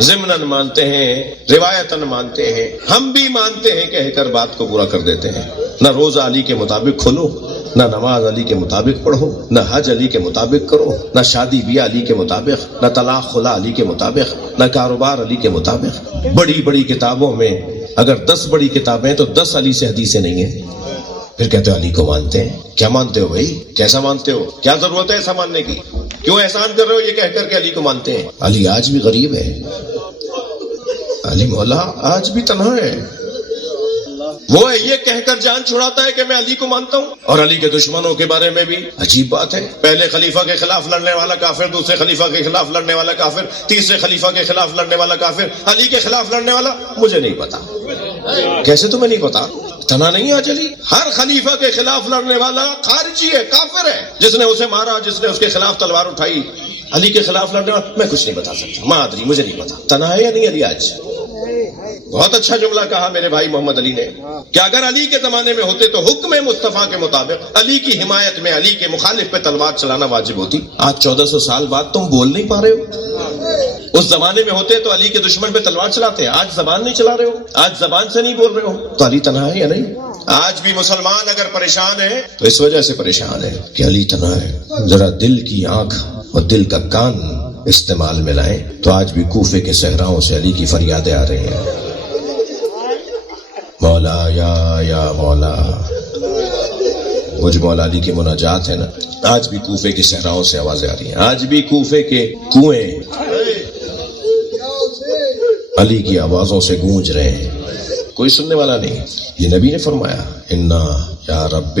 ضمناً مانتے ہیں، روایتاً مانتے ہیں، ہم بھی مانتے ہیں، کہہ کر بات کو پورا کر دیتے ہیں. نہ روزہ علی کے مطابق کھولو، نہ نماز علی کے مطابق پڑھو، نہ حج علی کے مطابق کرو، نہ شادی بیاہ علی کے مطابق، نہ طلاق خلا علی کے مطابق، نہ کاروبار علی کے مطابق. بڑی بڑی کتابوں میں اگر 10 بڑی کتابیں تو 10 علی سے حدیثیں نہیں ہیں. پھر کہتے ہو علی کو مانتے ہیں. کیا مانتے ہو بھائی؟ کیسا مانتے ہو؟ کیا ضرورت ہے ایسا ماننے کی؟ کیوں احسان کر رہے ہو یہ کہہ کر کے علی کو مانتے ہیں؟ علی آج بھی غریب ہے، علی مولا آج بھی تنہا ہے. وہ یہ کہہ کر جان چھڑاتا ہے کہ میں علی کو مانتا ہوں. اور علی کے دشمنوں کے بارے میں بھی عجیب بات ہے. پہلے خلیفہ کے خلاف لڑنے والا کافر، دوسرے خلیفہ کے خلاف لڑنے والا کافر، تیسرے خلیفہ کے خلاف لڑنے والا کافر، علی کے خلاف لڑنے والا مجھے نہیں پتا. کیسے تمہیں نہیں پتا؟ تنہا نہیں آج علی. ہر خلیفہ کے خلاف لڑنے والا خارجی ہے، کافر ہے. جس نے اسے مارا، جس نے اس کے خلاف تلوار اٹھائی، علی کے خلاف لڑنے والا میں کچھ نہیں بتا سکتا. مادری مجھے نہیں پتا. تنہا ہے یا نہیں علی آج؟ بہت اچھا جملہ کہا میرے بھائی محمد علی نے کہ اگر علی کے زمانے میں ہوتے تو حکم مصطفیٰ کے مطابق علی کی حمایت میں علی کے مخالف پہ تلوار چلانا واجب ہوتی. آج 1400 سال بعد تم بول نہیں پا رہے ہو. اس زمانے میں ہوتے تو علی کے دشمن پہ تلوار چلاتے. آج زبان نہیں چلا رہے ہو، آج زبان سے نہیں بول رہے ہو، تو علی تنہا ہے یا نہیں؟ آج بھی مسلمان اگر پریشان ہے تو اس وجہ سے پریشان ہے کہ علی تنہا ہے. ذرا دل کی آنکھ اور دل کا کان استعمال میں لائیں تو آج بھی کوفے کے صحراؤں سے علی کی فریادیں آ رہی ہیں. مولا یا مولا. وہ جو مولا علی کی مناجات ہے نا، آج بھی کوفے کے صحراؤں سے آوازیں آ رہی ہیں. آج بھی کوفے کے کنویں علی کی آوازوں سے گونج رہے ہیں. کوئی سننے والا نہیں. یہ نبی نے فرمایا انا یا رب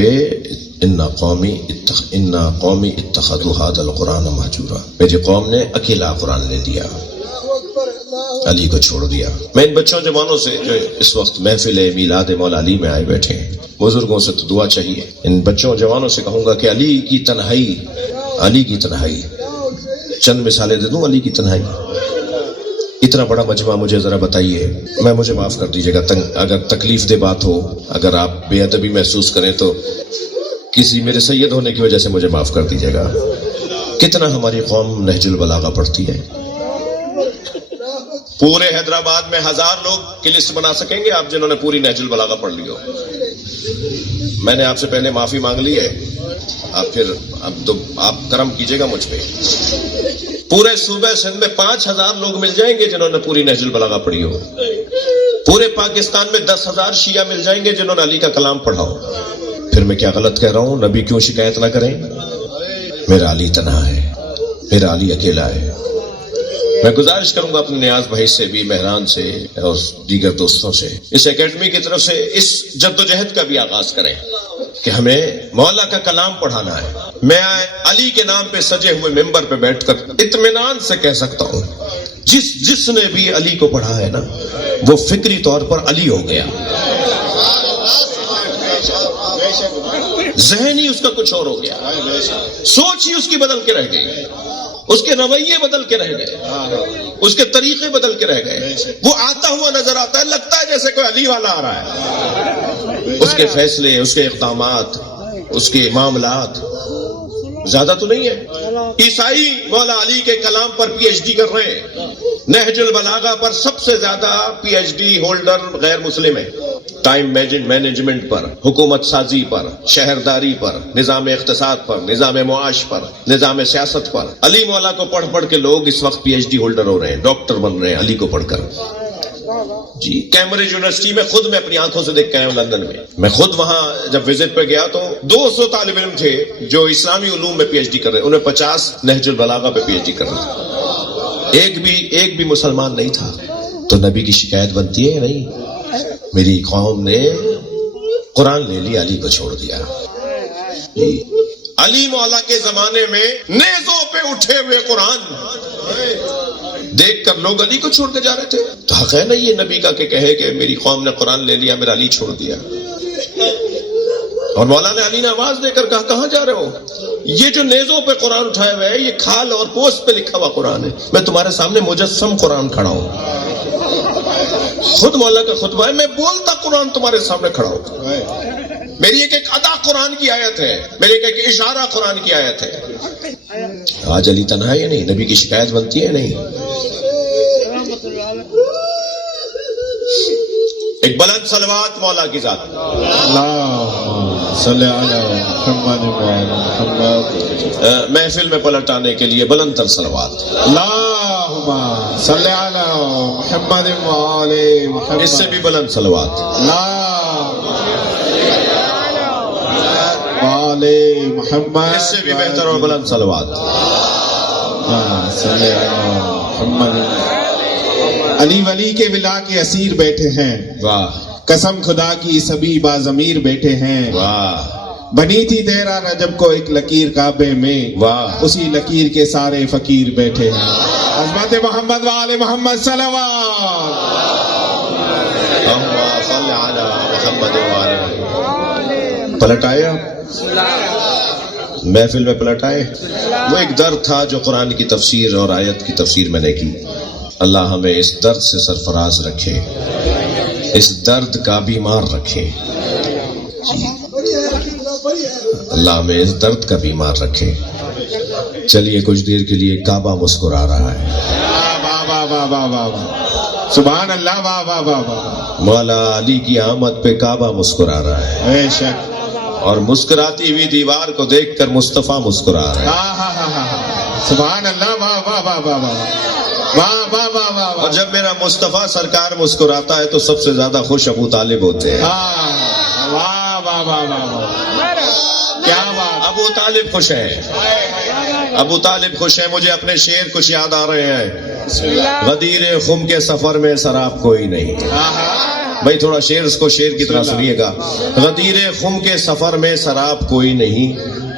انا قومی اتخذوا هذا القرآن مہجورا. میری قوم نے اکیلا قرآن لے لیا، علی کو چھوڑ دیا. میں ان بچوں جوانوں سے جو اس وقت محفل میلاد مولا علی میں آئے بیٹھے ہیں، بزرگوں سے تو دعا چاہیے. ان بچوں جوانوں سے کہوں گا کہ علی کی تنہائی، علی کی تنہائی. چند مثالیں دے دوں علی کی تنہائی. اتنا بڑا مجمع مجھے ذرا بتائیے، مجھے معاف کر دیجیے گا اگر تکلیف دہ بات ہو، اگر آپ بے ادبی محسوس کریں تو کسی میرے سید ہونے کی وجہ سے مجھے معاف کر دیجیے گا. کتنا ہماری قوم نہج البلاغہ پڑھتی ہے. پورے حیدرآباد میں 1000 لوگ کی لسٹ بنا سکیں گے آپ جنہوں نے پوری نہج البلاغہ پڑھ لی ہو. میں نے آپ سے پہلے معافی مانگ لی ہے، اب تو آپ کرم کیجیے گا مجھ پہ. پورے صوبہ سندھ میں 5000 لوگ مل جائیں گے جنہوں نے پوری نہج البلاغہ پڑھی ہو. پورے پاکستان میں 10,000 شیعہ مل جائیں گے جنہوں نے علی کا کلام پڑھا ہو. پھر میں کیا غلط کہہ رہا ہوں؟ نبی کیوں شکایت نہ کریں؟ میرا علی تنہا ہے، میرا علی اکیلا ہے. میں گزارش کروں گا اپنے نیاز بھائی سے بھی، مہران سے اور دیگر دوستوں سے، اس اکیڈمی کی طرف سے اس جدوجہد کا بھی آغاز کریں کہ ہمیں مولا کا کلام پڑھانا ہے. میں علی کے نام پہ سجے ہوئے ممبر پہ بیٹھ کر اطمینان سے کہہ سکتا ہوں جس نے بھی علی کو پڑھا ہے نا، وہ فکری طور پر علی ہو گیا. ذہن ہی اس کا کچھ اور ہو گیا، سوچ ہی اس کی بدل کے رہ گئی، اس کے رویے بدل کے رہ گئے، اس کے طریقے بدل کے رہ گئے. وہ آتا ہوا نظر آتا ہے، لگتا ہے جیسے کوئی علی والا آ رہا ہے. اس کے فیصلے، اس کے اقدامات، اس کے معاملات زیادہ تو نہیں ہے. عیسائی مولا علی کے کلام پر پی ایچ ڈی کر رہے ہیں. نہج البلاغہ پر سب سے زیادہ پی ایچ ڈی ہولڈر غیر مسلم ہے. ٹائم مینجمنٹ پر، حکومت سازی پر، شہرداری پر، نظام اقتصاد پر، نظام معاش پر، نظام سیاست پر. علی مولا کو پڑھ پڑھ کے لوگ اس وقت پی ایچ ڈی ہولڈر ہو رہے ہیں، ڈاکٹر بن رہے ہیں علی کو پڑھ کر. جی کیمبرج یونیورسٹی میں خود میں اپنی آنکھوں سے دیکھ کے آیا ہوں لندن میں خود وہاں جب وزٹ پہ گیا تو 200 طالب علم تھے جو اسلامی علوم میں پی ایچ ڈی کر رہے، انہیں 50 نہج البلاغہ پہ پی ایچ ڈی کر رہے تھے، ایک بھی مسلمان نہیں تھا۔ تو نبی کی شکایت بنتی ہے نہیں، میری قوم نے قرآن لے لیا، علی کو چھوڑ دیا۔ علی مولا کے زمانے میں نیزوں پہ اٹھے ہوئے قرآن دیکھ کر لوگ علی کو چھوڑ کے جا رہے تھے، تو حق ہے نا یہ نبی کا کہ کہے کہ میری قوم نے قرآن لے لیا، میرا علی چھوڑ دیا۔ اور مولانا علی نے آواز دے کر کہا کہاں جا رہے ہو؟ یہ جو نیزوں پہ قرآن اٹھائے ہوئے ہے یہ کھال اور پوست پہ لکھا ہوا قرآن ہے، میں تمہارے سامنے مجسم قرآن کھڑا ہوں۔ خود مولا کا خطبہ ہے، میں بولتا قرآن تمہارے سامنے کھڑا ہوں، میری ایک ادا قرآن کی آیت ہے، میری ایک اشارہ قرآن کی آیت ہے۔ آج علی تنہا ہے نہیں، نبی کی شکایت بنتی ہے نہیں۔ ایک بلند صلوات مولا کی ذات، اللہم صلی علی محمد وعلی محمد۔ محفل میں پلٹ آنے کے لیے بلند تر صلوات، اللہم صلی علی محمد وعلی محمد۔ اس سے بھی بلند صلوات، وعلی محمد، اس سے بھی بہتر اور بلند صلوات۔ صلی علی محمد۔ علی ولی کے ولا کے اسیر بیٹھے ہیں، واہ قسم خدا کی سبھی باضمیر بیٹھے ہیں، واہ بنی تھی 13 رجب کو ایک لکیر کعبے میں، واہ، اسی لکیر کے سارے فقیر بیٹھے ہیں۔ عظمت محمد وآل محمد صلوات۔ اللہم صلی علی محمد وآلہ۔ پلٹ آئے آپ محفل میں، پلٹ آئے۔ وہ ایک درد تھا جو قرآن کی تفسیر اور آیت کی تفسیر میں نے کی۔ اللہ ہمیں اس درد سے سرفراز رکھے، اس درد کا بیمار رکھے، اللہ ہمیں اس درد کا بیمار رکھے۔ چلیے کچھ دیر کے لیے کعبہ مسکرا رہا ہے، واہ واہ واہ واہ واہ واہ، سبحان اللہ، واہ واہ واہ واہ، مولا علی کی آمد پہ کعبہ مسکرا رہا ہے، بے شک، اور مسکراتی ہوئی دیوار کو دیکھ کر مصطفیٰ مسکرا رہا ہے۔ سبحان اللہ، واہ واہ واہ واہ واہ واہ واہ واہ واہ۔ اور جب میرا مصطفیٰ سرکار مسکراتا ہے تو سب سے زیادہ خوش ابو طالب ہوتے ہیں۔ واہ واہ واہ واہ واہ، کیا بات، ابو طالب خوش ہے، ابو طالب خوش ہے۔ مجھے اپنے شعر کچھ یاد آ رہے ہیں، غدیر خم کے سفر میں سراب کوئی نہیں۔ بھائی تھوڑا شعر اس کو شعر کی طرح سنیے گا۔ غدیر خم کے سفر میں سراب کوئی نہیں،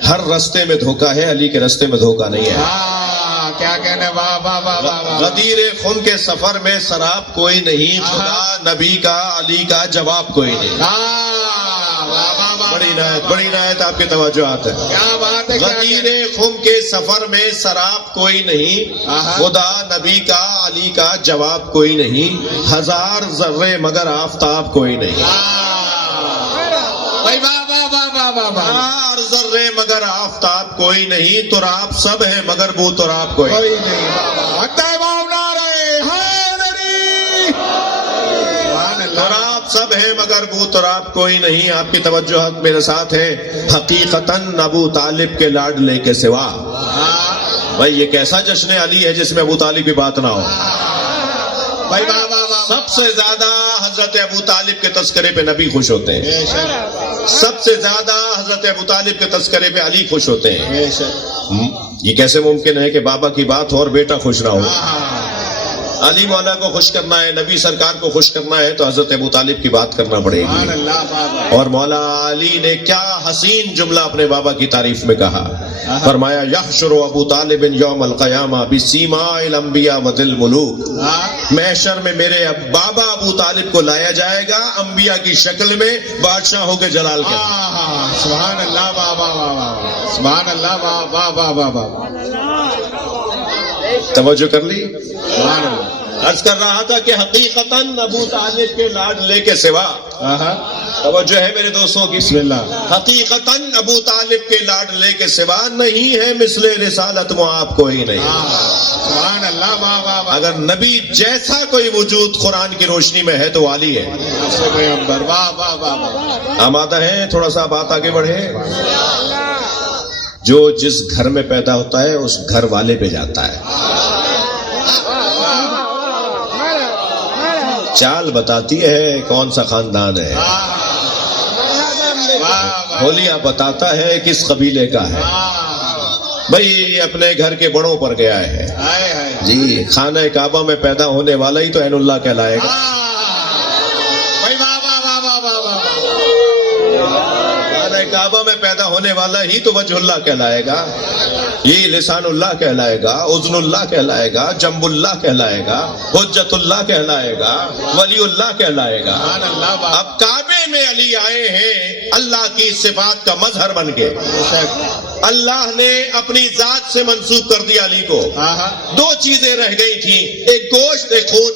ہر رستے میں دھوکہ ہے، علی کے رستے میں دھوکہ نہیں ہے۔ کیا کہنے، واہ واہ واہ واہ۔ غدیر خم کے سفر میں سراب کوئی نہیں، خدا نبی کا علی کا جواب کوئی نہیں۔ بڑی عنایت آپ کی توجہات ہے۔ کیا بات ہے، غدیر خم کے سفر میں سراب کوئی نہیں، خدا نبی کا علی کا جواب کوئی نہیں، ہزار ذرے مگر آفتاب کوئی نہیں، ہزار ذرے مگر آفتاب کوئی نہیں، تراب سب ہے مگر بو تراب کوئی نہیں۔ تراب سب ہے مگر بو تراب کوئی نہیں۔ آپ کی توجہات میرے ساتھ ہے۔ حقیقتاً ابو طالب کے لاڈلے کے سوا، بھائی یہ کیسا جشن علی ہے جس میں ابو طالب کی بات نہ ہو۔ سب سے زیادہ حضرت ابو طالب کے تذکرے پہ نبی خوش ہوتے ہیں، سب سے زیادہ حضرت ابو طالب کے تذکرے پہ علی خوش ہوتے ہیں۔ یہ کیسے ممکن ہے کہ بابا کی بات ہو اور بیٹا خوش نہ ہو؟ علی مولا کو خوش کرنا ہے، نبی سرکار کو خوش کرنا ہے تو حضرت ابو طالب کی بات کرنا پڑے گی۔ اور مولا علی نے کیا حسین جملہ اپنے بابا کی تعریف میں کہا، فرمایا یحشر ابو طالب یوم القیامہ بسیماء الانبیاء وذی الملوک، محشر میں میرے بابا ابو طالب کو لایا جائے گا انبیاء کی شکل میں، بادشاہوں کے جلال کے۔ سبحان اللہ، واہ واہ واہ، سبحان اللہ، واہ واہ واہ واہ۔ توجہ کر لی؟ سبحان اللہ۔ عرض کر رہا تھا کہ حقیقتاً ابو طالب کے لاڈلے کے سوا، توجہ ہے میرے دوستوں کی، بسم اللہ، حقیقتاً ابو طالب کے لاڈلے کے سوا نہیں ہے مثل رسالت معاب کوئی نہیں۔ سبحان اللہ، واہ واہ واہ۔ اگر نبی جیسا کوئی وجود قرآن کی روشنی میں ہے تو علی ہے۔ واہ واہ واہ۔ آمادہ ہیں؟ تھوڑا سا بات آگے بڑھے۔ جو جس گھر میں پیدا ہوتا ہے اس گھر والے پہ جاتا ہے۔ چال بتاتی ہے کون سا خاندان ہے، ہولیاں بتاتا ہے کس قبیلے کا ہے. بھائی اپنے گھر کے بڑوں پر گیا ہے جی، خانہ کعبہ میں پیدا ہونے والا ہی تو عین اللہ کہلائے گا. خانہ کعبہ میں پیدا ہونے والا ہی تو وجہ اللہ کہلائے گا. یہ لسان اللہ کہلائے گا، اذن اللہ کہلائے گا، جنب اللہ کہلائے گا، حجت اللہ کہلائے گا، ولی اللہ کہلائے گا. اب کعبے میں علی آئے ہیں اللہ کی صفات کا مظہر بن کے. اللہ نے اپنی ذات سے منسوب کر دیا علی کو. دو چیزیں رہ گئی تھیں، ایک گوشت ایک خون.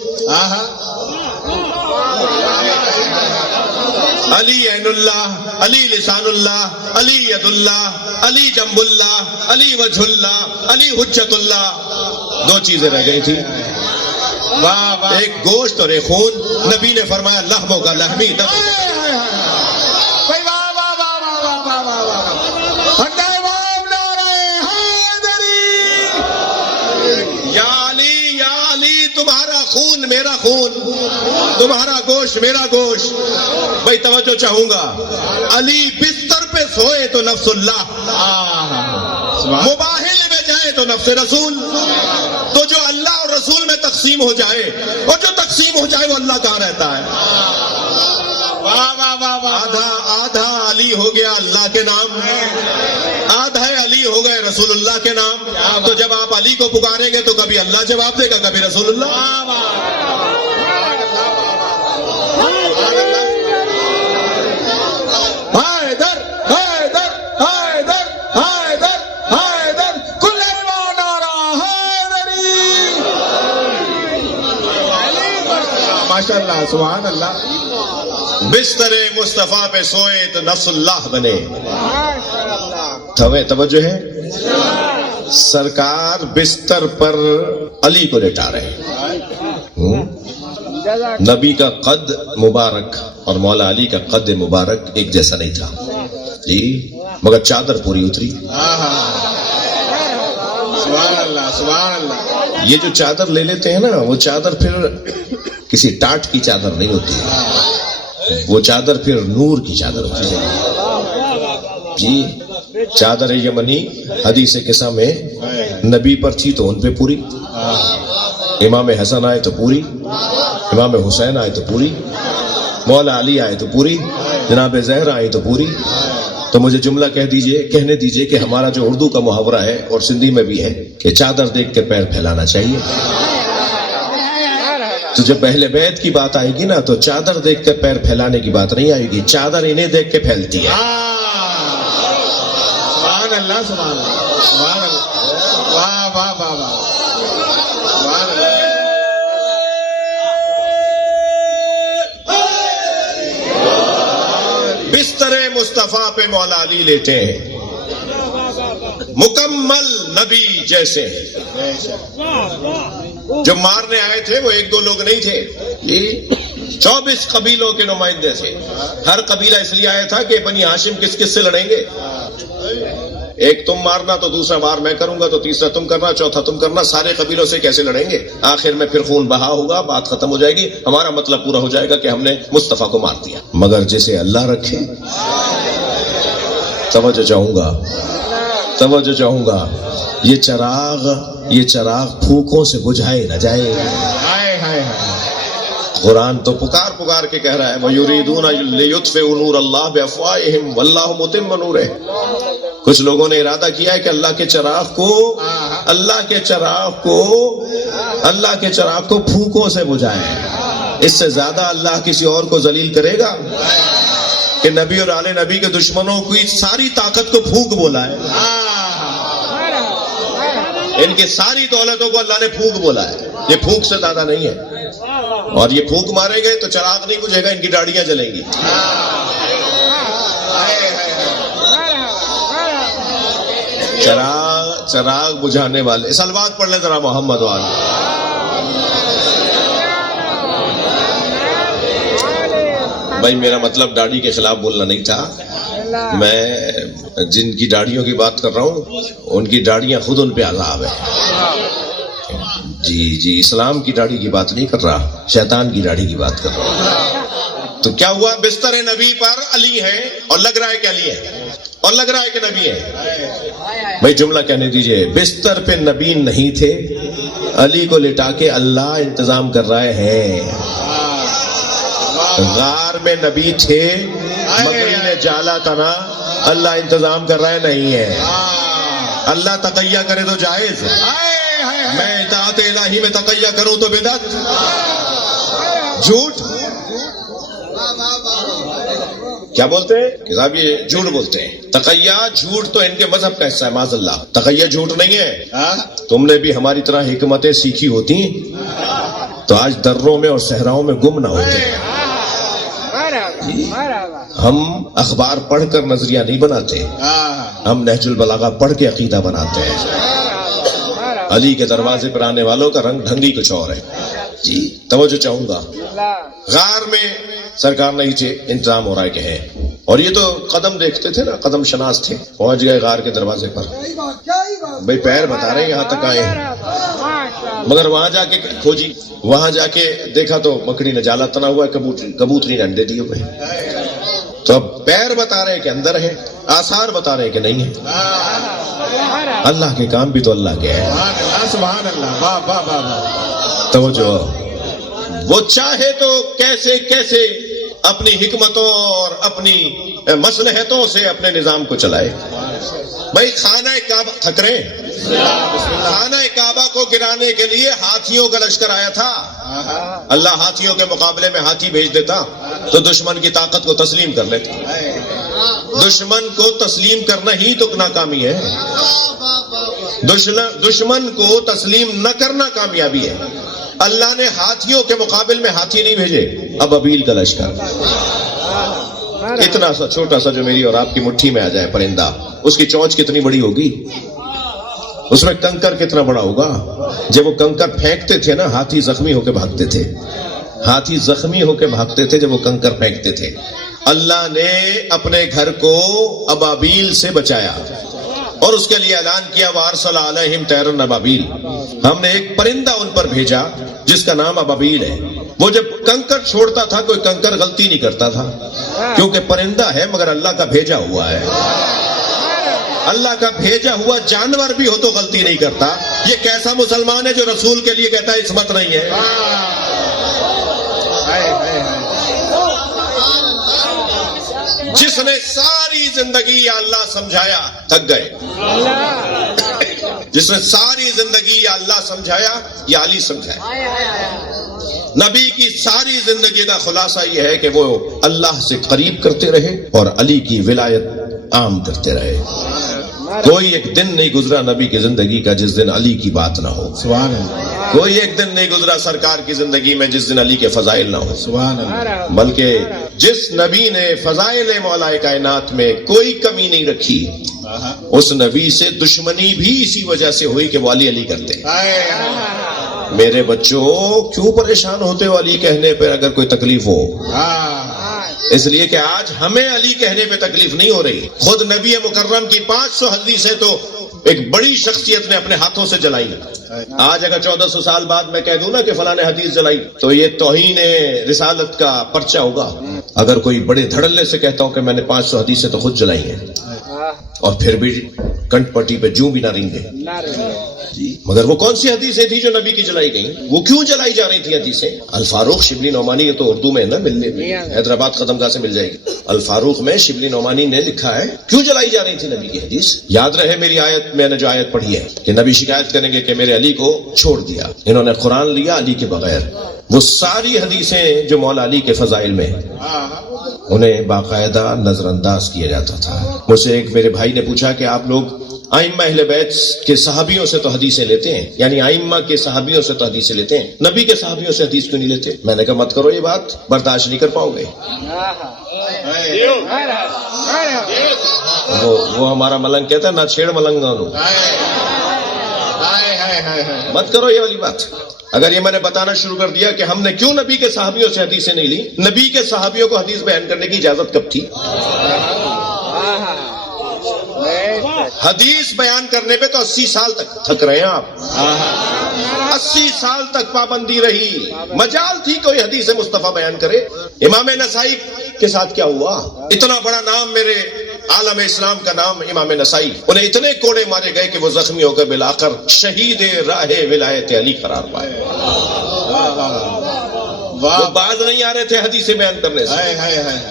علی عین اللہ، علی لسان اللہ، علی ید اللہ، علی جنب اللہ، علی وجہ اللہ، علی حجت اللہ. دو چیزیں رہ گئی تھی، ایک گوشت اور ایک خون. نبی نے فرمایا لحموں کا لحمی تمہارا خون میرا خون، تمہارا گوشت میرا گوشت. بھائی توجہ چاہوں گا، علی بستر پہ سوئے تو نفس اللہ، مباحل میں جائے تو نفس رسول. تو جو اللہ اور رسول میں تقسیم ہو جائے اور جو تقسیم ہو جائے وہ اللہ کہاں رہتا ہے؟ آدھا آدھا علی ہو گیا اللہ کے نام، آدھا علی ہو گئے رسول اللہ کے نام. تو جب آپ علی کو پکاریں گے تو کبھی اللہ جواب دے گا، کبھی رسول اللہ. حیدر حیدر حیدر حیدر حیدر کل ایمان آرا حیدری. ماشاء اللہ، سبحان اللہ. بستر مصطفیٰ پہ سوئے تو نفس اللہ بنے. توجہ ہے، سرکار بستر پر علی کو لٹا رہے ہیں. نبی کا قد مبارک اور مولا علی کا قد مبارک ایک جیسا نہیں تھا جی، مگر چادر پوری اتری. سبحان اللہ سبحان اللہ. یہ جو چادر لے لیتے ہیں نا، وہ چادر پھر کسی ٹاٹ کی چادر نہیں ہوتی ہے، وہ چادر پھر نور کی چادر ہوتی ہے جی. چادر یمنی حدیث قصہ میں نبی پر تھی تو ان پہ پوری، امام حسن آئے تو پوری، امام حسین آئے تو پوری، مولا علی آئے تو پوری، جناب زہر آئے تو پوری. تو مجھے جملہ کہنے دیجئے کہ ہمارا جو اردو کا محاورہ ہے اور سندھی میں بھی ہے کہ چادر دیکھ کے پیر پھیلانا چاہیے. تو جب پہلے بیت کی بات آئے گی نا تو چادر دیکھ کے پیر پھیلانے کی بات نہیں آئے گی، چادر انہیں دیکھ کے پھیلتی ہے. سبحان اللہ سبحان اللہ سبحان اللہ. واہ واہ واہ واہ. سبحان اللہ. بستر مصطفیٰ پہ مولا علی لیتے ہیں، مکمل نبی جیسے. جو مارنے آئے تھے وہ ایک دو لوگ نہیں تھے، 24 قبیلوں کے نمائندے تھے. ہر قبیلہ اس لیے آیا تھا کہ بنی ہاشم کس کس سے لڑیں گے. ایک تم مارنا تو دوسرا وار میں کروں گا، تو تیسرا تم کرنا، چوتھا تم کرنا. سارے قبیلوں سے کیسے لڑیں گے؟ آخر میں پھر خون بہا ہوگا، بات ختم ہو جائے گی، ہمارا مطلب پورا ہو جائے گا کہ ہم نے مصطفیٰ کو مار دیا. مگر جسے اللہ رکھے، توجہ چاہوں گا، توجہ چاہوں گا، یہ چراغ پھوکوں سے بجھائے نہ جائے. قرآن تو پکار پکار کے کہہ رہا ہے وَيُرِيدُونَ لِيُطْفِئُوا نُورَ اللَّهِ بِأَفْوَاهِهِمْ وَاللَّهُ مُتِمُّ نُورِهِ. کچھ لوگوں نے ارادہ کیا ہے کہ اللہ کے چراغ کو پھوکوں سے بجھائیں. اس سے زیادہ اللہ کسی اور کو ذلیل کرے گا کہ نبی اور آل نبی کے دشمنوں کی ساری طاقت کو پھونک بولا ہے. ان کی ساری دولتوں کو اللہ نے پھونک بولا ہے. یہ پھونک سے زیادہ نہیں ہے. اور یہ پھونک مارے گئے تو چراغ نہیں بجھے گا، ان کی داڑیاں جلیں گی. چراغ بجھانے والے سلوات پڑھ لیں ذرا محمد والے. بھائی میرا مطلب داڑھی کے خلاف بولنا نہیں تھا. میں جن کی داڑھیوں کی بات کر رہا ہوں ان کی داڑھیاں خود ان پہ عذاب ہے. جی اسلام کی داڑھی کی بات نہیں کر رہا، شیطان کی داڑھی کی بات کر رہا. تو کیا ہوا؟ بستر نبی پر علی ہے اور لگ رہا ہے کہ علی ہے اور لگ رہا ہے کہ نبی ہے. بھائی جملہ کہنے دیجئے. بستر پہ نبی نہیں تھے، علی کو لٹا کے اللہ انتظام کر رہے ہیں. غار میں نبی تھے، مکڑی نے جالا تنا، اللہ انتظام کر رہے نہیں ہے. اللہ تقیہ کرے تو جائز، میں اطاعت الہی میں تقیہ کروں تو بدعت. جھوٹ کیا بولتے ہیں کہ صاحب یہ جھوٹ بولتے ہیں. تقیہ جھوٹ تو ان کے مذہب کا حصہ ہے، معاذ اللہ. تقیہ جھوٹ نہیں ہے. تم نے بھی ہماری طرح حکمتیں سیکھی ہوتی تو آج دروں میں اور صحراؤں میں گم نہ ہوتے. ہم اخبار پڑھ کر نظریہ نہیں بناتے، ہم نہج البلاغہ پڑھ کے عقیدہ بناتے ہیں. علی کے دروازے پر آنے والوں کا رنگ ڈھنگ ہی کچھ اور ہے. جی توجہ چاہوں گا. غار میں سرکار نہیں تھے، انتظام ہو رہا ہے کہ ہے. اور یہ تو قدم دیکھتے تھے نا، قدم شناس تھے. پہنچ گئے غار کے دروازے پر. بھئی پیر بتا رہے ہیں یہاں تک آئے ہیں، مگر وہاں جا کے کھوجی، وہاں جا کے دیکھا تو مکڑی نے جالا تنا ہوا ہے، کبوتری نے انڈے دیے ہوئے ہیں. تو اب پیر بتا رہے ہیں کہ اندر ہیں، آثار بتا رہے ہیں کہ نہیں ہے. اللہ کے کام بھی تو اللہ کے ہیں. سبحان اللہ. واہ واہ واہ. توجہ. وہ چاہے تو کیسے کیسے اپنی حکمتوں اور اپنی مصلحتوں سے اپنے نظام کو چلائے. بھائی خانہ کعبہ تھک رہے ہیں، خانہ کعبہ کو گرانے کے لیے ہاتھیوں کا لشکر آیا تھا. اللہ ہاتھیوں کے مقابلے میں ہاتھی بھیج دیتا تو دشمن کی طاقت کو تسلیم کر لیتے. دشمن کو تسلیم کرنا ہی تو ناکامی ہے. دشمن کو تسلیم نہ کرنا کامیابی ہے. اللہ نے ہاتھیوں کے مقابل میں ہاتھی نہیں بھیجے، اب ابیل کا لشکر. اتنا سا چھوٹا سا جو میری اور آپ کی مٹھی میں آ جائے پرندہ، اس کی چونچ کتنی بڑی ہوگی، اس میں کنکر کتنا بڑا ہوگا. جب وہ کنکر پھینکتے تھے نا، ہاتھی زخمی ہو کے بھاگتے تھے. ہاتھی زخمی ہو کے بھاگتے تھے جب وہ کنکر پھینکتے تھے. اللہ نے اپنے گھر کو ابابیل سے بچایا اور اس کے لیے اعلان کیا وارسل علیہم طیرا ابابیل. ہم نے ایک پرندہ ان پر بھیجا جس کا نام ابابیل ہے. وہ جب کنکر چھوڑتا تھا کوئی کنکر غلطی نہیں کرتا تھا، کیونکہ پرندہ ہے مگر اللہ کا بھیجا ہوا ہے. اللہ کا بھیجا ہوا جانور بھی ہو تو غلطی نہیں کرتا. یہ کیسا مسلمان ہے جو رسول کے لیے کہتا ہے عصمت نہیں ہے. جس نے ساری زندگی یا اللہ سمجھایا تھک گئے. جس نے ساری زندگی یا اللہ سمجھایا یا علی سمجھایا. نبی کی ساری زندگی کا خلاصہ یہ ہے کہ وہ اللہ سے قریب کرتے رہے اور علی کی ولایت عام کرتے رہے. کوئی ایک دن نہیں گزرا نبی کی زندگی کا جس دن علی کی بات نہ ہو. سبحان اللہ. کوئی ایک دن نہیں گزرا سرکار کی زندگی میں جس دن علی کے فضائل نہ ہو. سبحان اللہ. بلکہ جس نبی نے فضائل مولا کائنات میں کوئی کمی نہیں رکھی، اس نبی سے دشمنی بھی اسی وجہ سے ہوئی کہ وہ علی علی کرتے. میرے بچوں کیوں پریشان ہوتے ہو علی کہنے پر اگر کوئی تکلیف ہو؟ اس لیے کہ آج ہمیں علی کہنے پہ تکلیف نہیں ہو رہی. خود نبی مکرم کی 500 حدیثیں تو ایک بڑی شخصیت نے اپنے ہاتھوں سے جلائی. آج اگر 1400 سال بعد میں کہہ دوں نا کہ فلاں نے حدیث جلائی تو یہ توہین رسالت کا پرچہ ہوگا. اگر کوئی بڑے دھڑلے سے کہتا ہوں کہ میں نے 500 حدیثیں تو خود جلائی ہیں اور پھر بھی کنٹ پٹی پہ جوں بھی نہ ریں گے. مگر وہ کون سی حدیثیں تھی جو نبی کی جلائی گئیں؟ وہ کیوں جلائی جا رہی تھی حدیثیں؟ الفاروق شبلی نعمانی، یہ تو اردو میں ہے نا، ملنے حیدرآباد قدم گاہ سے مل جائے گی. الفاروق میں شبلی نعمانی نے لکھا ہے کیوں جلائی جا رہی تھی نبی کی حدیث. یاد رہے میری آیت، میں نے جو آیت پڑھی ہے کہ نبی شکایت کریں گے کہ میرے علی کو چھوڑ دیا، انہوں نے قرآن لیا علی کے بغیر. وہ ساری حدیثیں جو مولا علی کے فضائل میں انہیں باقاعدہ نظر انداز کیا جاتا تھا. مجھ سے ایک میرے بھائی نے پوچھا کہ آپ لوگ ائمہ اہل بیت کے صحابیوں سے تو حدیثیں لیتے ہیں، یعنی ائمہ کے صحابیوں سے تو حدیثیں لیتے ہیں، نبی کے صحابیوں سے حدیث کیوں نہیں لیتے؟ میں نے کہا مت کرو، یہ بات برداشت نہیں کر پاؤ گے. وہ ہمارا ملنگ کہتا ہے نہ چھیڑ ملنگانو، مت کرو یہ والی بات. اگر یہ میں نے بتانا شروع کر دیا کہ ہم نے کیوں نبی کے صحابیوں سے حدیثیں نہیں لی، نبی کے صحابیوں کو حدیث بیان کرنے کی اجازت کب تھی؟ حدیث بیان کرنے پہ تو 80 سال تک تھک رہے ہیں آپ. 80 سال تک پابندی رہی، مجال تھی کوئی حدیث مصطفیٰ بیان کرے۔ امام نسائی کے ساتھ کیا ہوا؟ اتنا بڑا نام، میرے عالم اسلام کا نام امام نسائی، انہیں اتنے کوڑے مارے گئے کہ وہ زخمی ہو کر بالآخر شہید راہ ولایت علی قرار پائے۔ وہ باز نہیں آ رہے تھے حدیث بیان کرنے سے،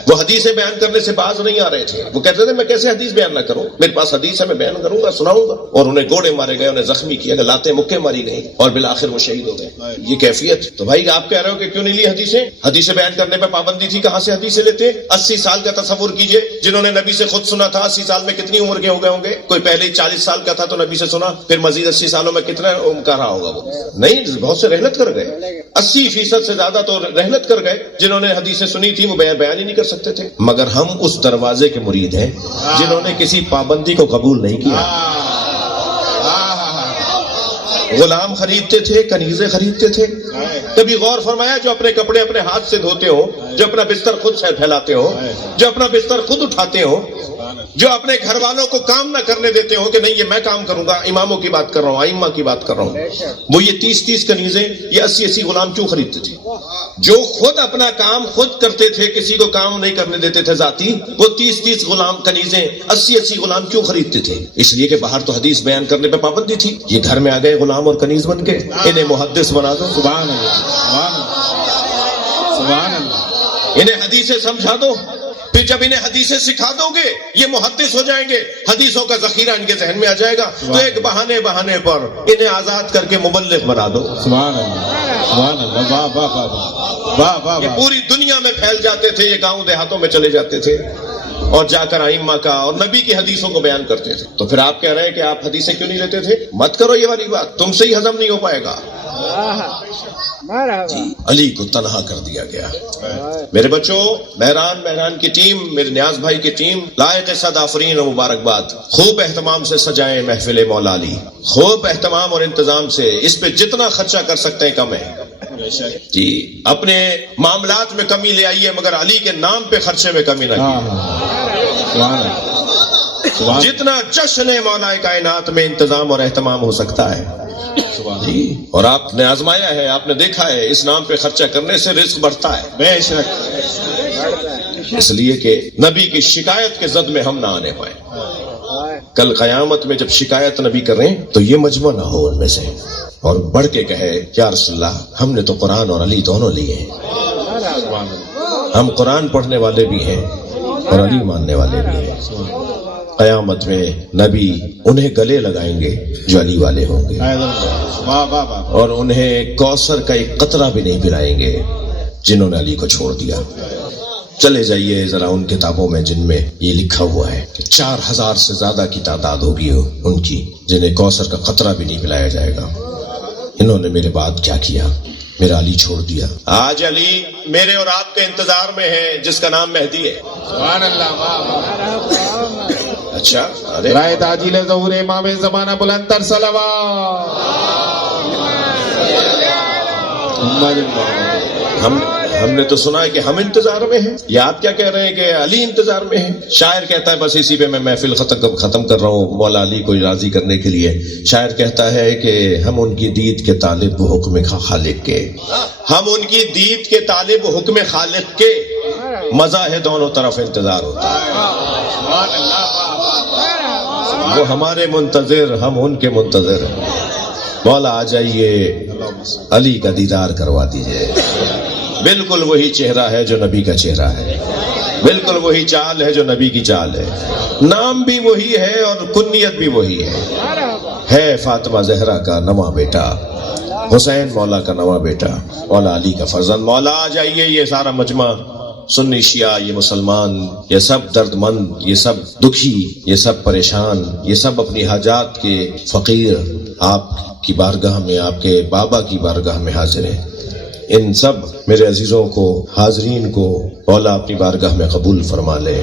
وہ حدیث بیان کرنے سے باز نہیں آ رہے تھے۔ وہ کہتے تھے میں کیسے حدیث بیان نہ کروں، میرے پاس حدیث ہے، میں بیان کروں گا، سناؤں گا۔ اور انہیں گوڑے مارے گئے، انہیں زخمی کیا گیا، لاتیں مکے ماری گئی، اور بالآخر وہ شہید ہو گئے۔ یہ کیفیت تو بھائی آپ کہہ رہے ہو کہ کیوں نہیں لی حدیثیں؟ حدیث بیان کرنے پہ پابندی تھی، کہاں سے حدیثیں لیتے؟ 80 سال کا تصور کیجئے، جنہوں نے نبی سے خود سنا تھا 80 سال میں کتنی عمر کے ہو گئے ہوں گے؟ کوئی پہلے ہی 40 سال کا تھا تو نبی سے سنا، پھر مزید 80 سالوں میں کتنا عمر کا رہا ہوگا؟ وہ نہیں، بہت سے رحلت کر گئے، 80% سے زیادہ تو رحلت کر گئے۔ جنہوں نے حدیثیں سنی تھی وہ بیان ہی نہیں کر سکتے تھے۔ مگر ہم اس دروازے کے مرید ہیں جنہوں نے کسی پابندی کو قبول نہیں کیا۔ غلام خریدتے تھے، کنیزیں خریدتے تھے۔ کبھی غور فرمایا جو اپنے کپڑے اپنے ہاتھ سے دھوتے ہو، جو اپنا بستر خود سے پھیلاتے ہو، جو اپنا بستر خود اٹھاتے ہو، جو اپنے گھر والوں کو کام نہ کرنے دیتے ہو کہ نہیں یہ میں کام کروں گا، اماموں کی بات کر رہا ہوں، ائمہ کی بات کر رہا ہوں، وہ یہ 30 کنیزیں، یہ 80 غلام کیوں خریدتے تھے؟ جو خود اپنا کام خود کرتے تھے، کسی کو کام نہیں کرنے دیتے تھے ذاتی، وہ 30 غلام کنیزیں، 80 غلام کیوں خریدتے تھے؟ اس لیے کہ باہر تو حدیث بیان کرنے پہ پابندی تھی، یہ گھر میں آ گئے غلام اور کنیز بن کے، انہیں محدث بنا دو، سبحان اللہ، سبحان اللہ، انہیں حدیثیں سمجھا دو، پھر جب انہیں حدیثیں سکھا دو گے یہ محدث ہو جائیں گے، حدیثوں کا ذخیرہ ان کے ذہن میں آ جائے گا، تو ایک بہانے پر انہیں آزاد کر کے مبلغ بنا دو۔ سبحان اللہ، سبحان اللہ، واہ واہ واہ واہ واہ، یہ پوری دنیا میں پھیل جاتے تھے، یہ گاؤں دیہاتوں میں چلے جاتے تھے اور جا کر ائمہ کا اور نبی کی حدیثوں کو بیان کرتے تھے۔ تو پھر آپ کہہ رہے ہیں کہ آپ حدیثیں کیوں نہیں لیتے تھے؟ مت کرو یہ والی بات، تم سے ہی ہضم نہیں ہو پائے گا۔ جی علی کو تنہا کر دیا گیا۔ میرے بچوں، مہران کی ٹیم، میرے نیاز بھائی کی ٹیم، لائق صد آفرین و مبارکباد، خوب اہتمام سے سجائیں محفل مولا علی، خوب اہتمام اور انتظام سے، اس پہ جتنا خرچہ کر سکتے ہیں کم ہے جی، اپنے معاملات میں کمی لے آئیے مگر علی کے نام پہ خرچے میں کمی نہ کیجیے۔ جتنا جشن مولا کائنات میں انتظام اور اہتمام ہو سکتا ہے جی، اور آپ نے آزمایا ہے، آپ نے دیکھا ہے اس نام پہ خرچہ کرنے سے رزق بڑھتا ہے بے شک، اس لیے کہ نبی کی شکایت کے زد میں ہم نہ آنے پائیں۔ کل قیامت میں جب شکایت نبی کریں تو یہ مجمع نہ ہو ان میں سے، اور بڑھ کے کہے یا رسول اللہ ہم نے تو قرآن اور علی دونوں لیے ہیں، ہم قرآن پڑھنے والے بھی ہیں اور علی ماننے والے بھی ہیں۔ قیامت میں نبی انہیں گلے لگائیں گے جو علی والے ہوں گے، اور انہیں کوثر کا ایک قطرہ بھی نہیں پلائیں گے جنہوں نے علی کو چھوڑ دیا۔ چلے جائیے ذرا ان کتابوں میں جن میں یہ لکھا ہوا ہے کہ 4000 سے زیادہ کی تعداد ہوگی ان کی جنہیں کوثر کا قطرہ بھی نہیں پلایا جائے گا۔ انہوں نے میرے بعد کیا کیا؟ میرا علی چھوڑ دیا۔ آج علی میرے اور آپ کے انتظار میں ہے جس کا نام مہدی ہے۔ سبحان اللہ، اچھا، رائے تاجیل ظہور امام زمانہ بلند تر صلوات۔ ہم نے تو سنا ہے کہ ہم انتظار میں ہیں، یا آپ کیا کہہ رہے ہیں کہ علی انتظار میں ہیں؟ شاعر کہتا ہے، بس اسی پہ میں محفل ختم کر رہا ہوں مولا علی کو راضی کرنے کے لیے۔ شاعر کہتا ہے کہ ہم ان کی دید کے طالب حکم خالق کے، ہم ان کی دید کے طالب حکم خالق کے، مزہ ہے دونوں طرف انتظار ہوتا ہے، وہ ہمارے منتظر، ہم ان کے منتظر ہیں۔ مولا آ جائیے، علی کا دیدار کروا دیجئے۔ بالکل وہی چہرہ ہے جو نبی کا چہرہ ہے، بالکل وہی چال ہے جو نبی کی چال ہے، نام بھی وہی ہے اور کنیت بھی وہی ہے فاطمہ زہرا کا نواں بیٹا، حسین مولا کا نواں بیٹا، مولا علی کا فرزند۔ مولا آ جائیے، یہ سارا مجمع، سنی شیعہ، یہ مسلمان، یہ سب درد مند، یہ سب دکھی، یہ سب پریشان، یہ سب اپنی حاجات کے فقیر آپ کی بارگاہ میں، آپ کے بابا کی بارگاہ میں حاضر ہیں۔ ان سب میرے عزیزوں کو، حاضرین کو مولا اپنی بارگاہ میں قبول فرما لے،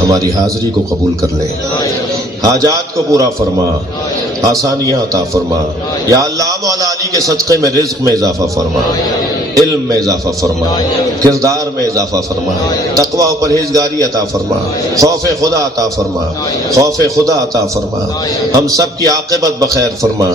ہماری حاضری کو قبول کر لے، حاجات کو پورا فرما، آسانیاں عطا فرما۔ یا اللہ مولا علی کے صدقے میں رزق میں اضافہ فرما، علم میں اضافہ فرما، کردار میں اضافہ فرما، تقوی و پرہیزگاری عطا فرما، خوف خدا عطا فرما، خوف خدا عطا فرما، ہم سب کی عاقبت بخیر فرما۔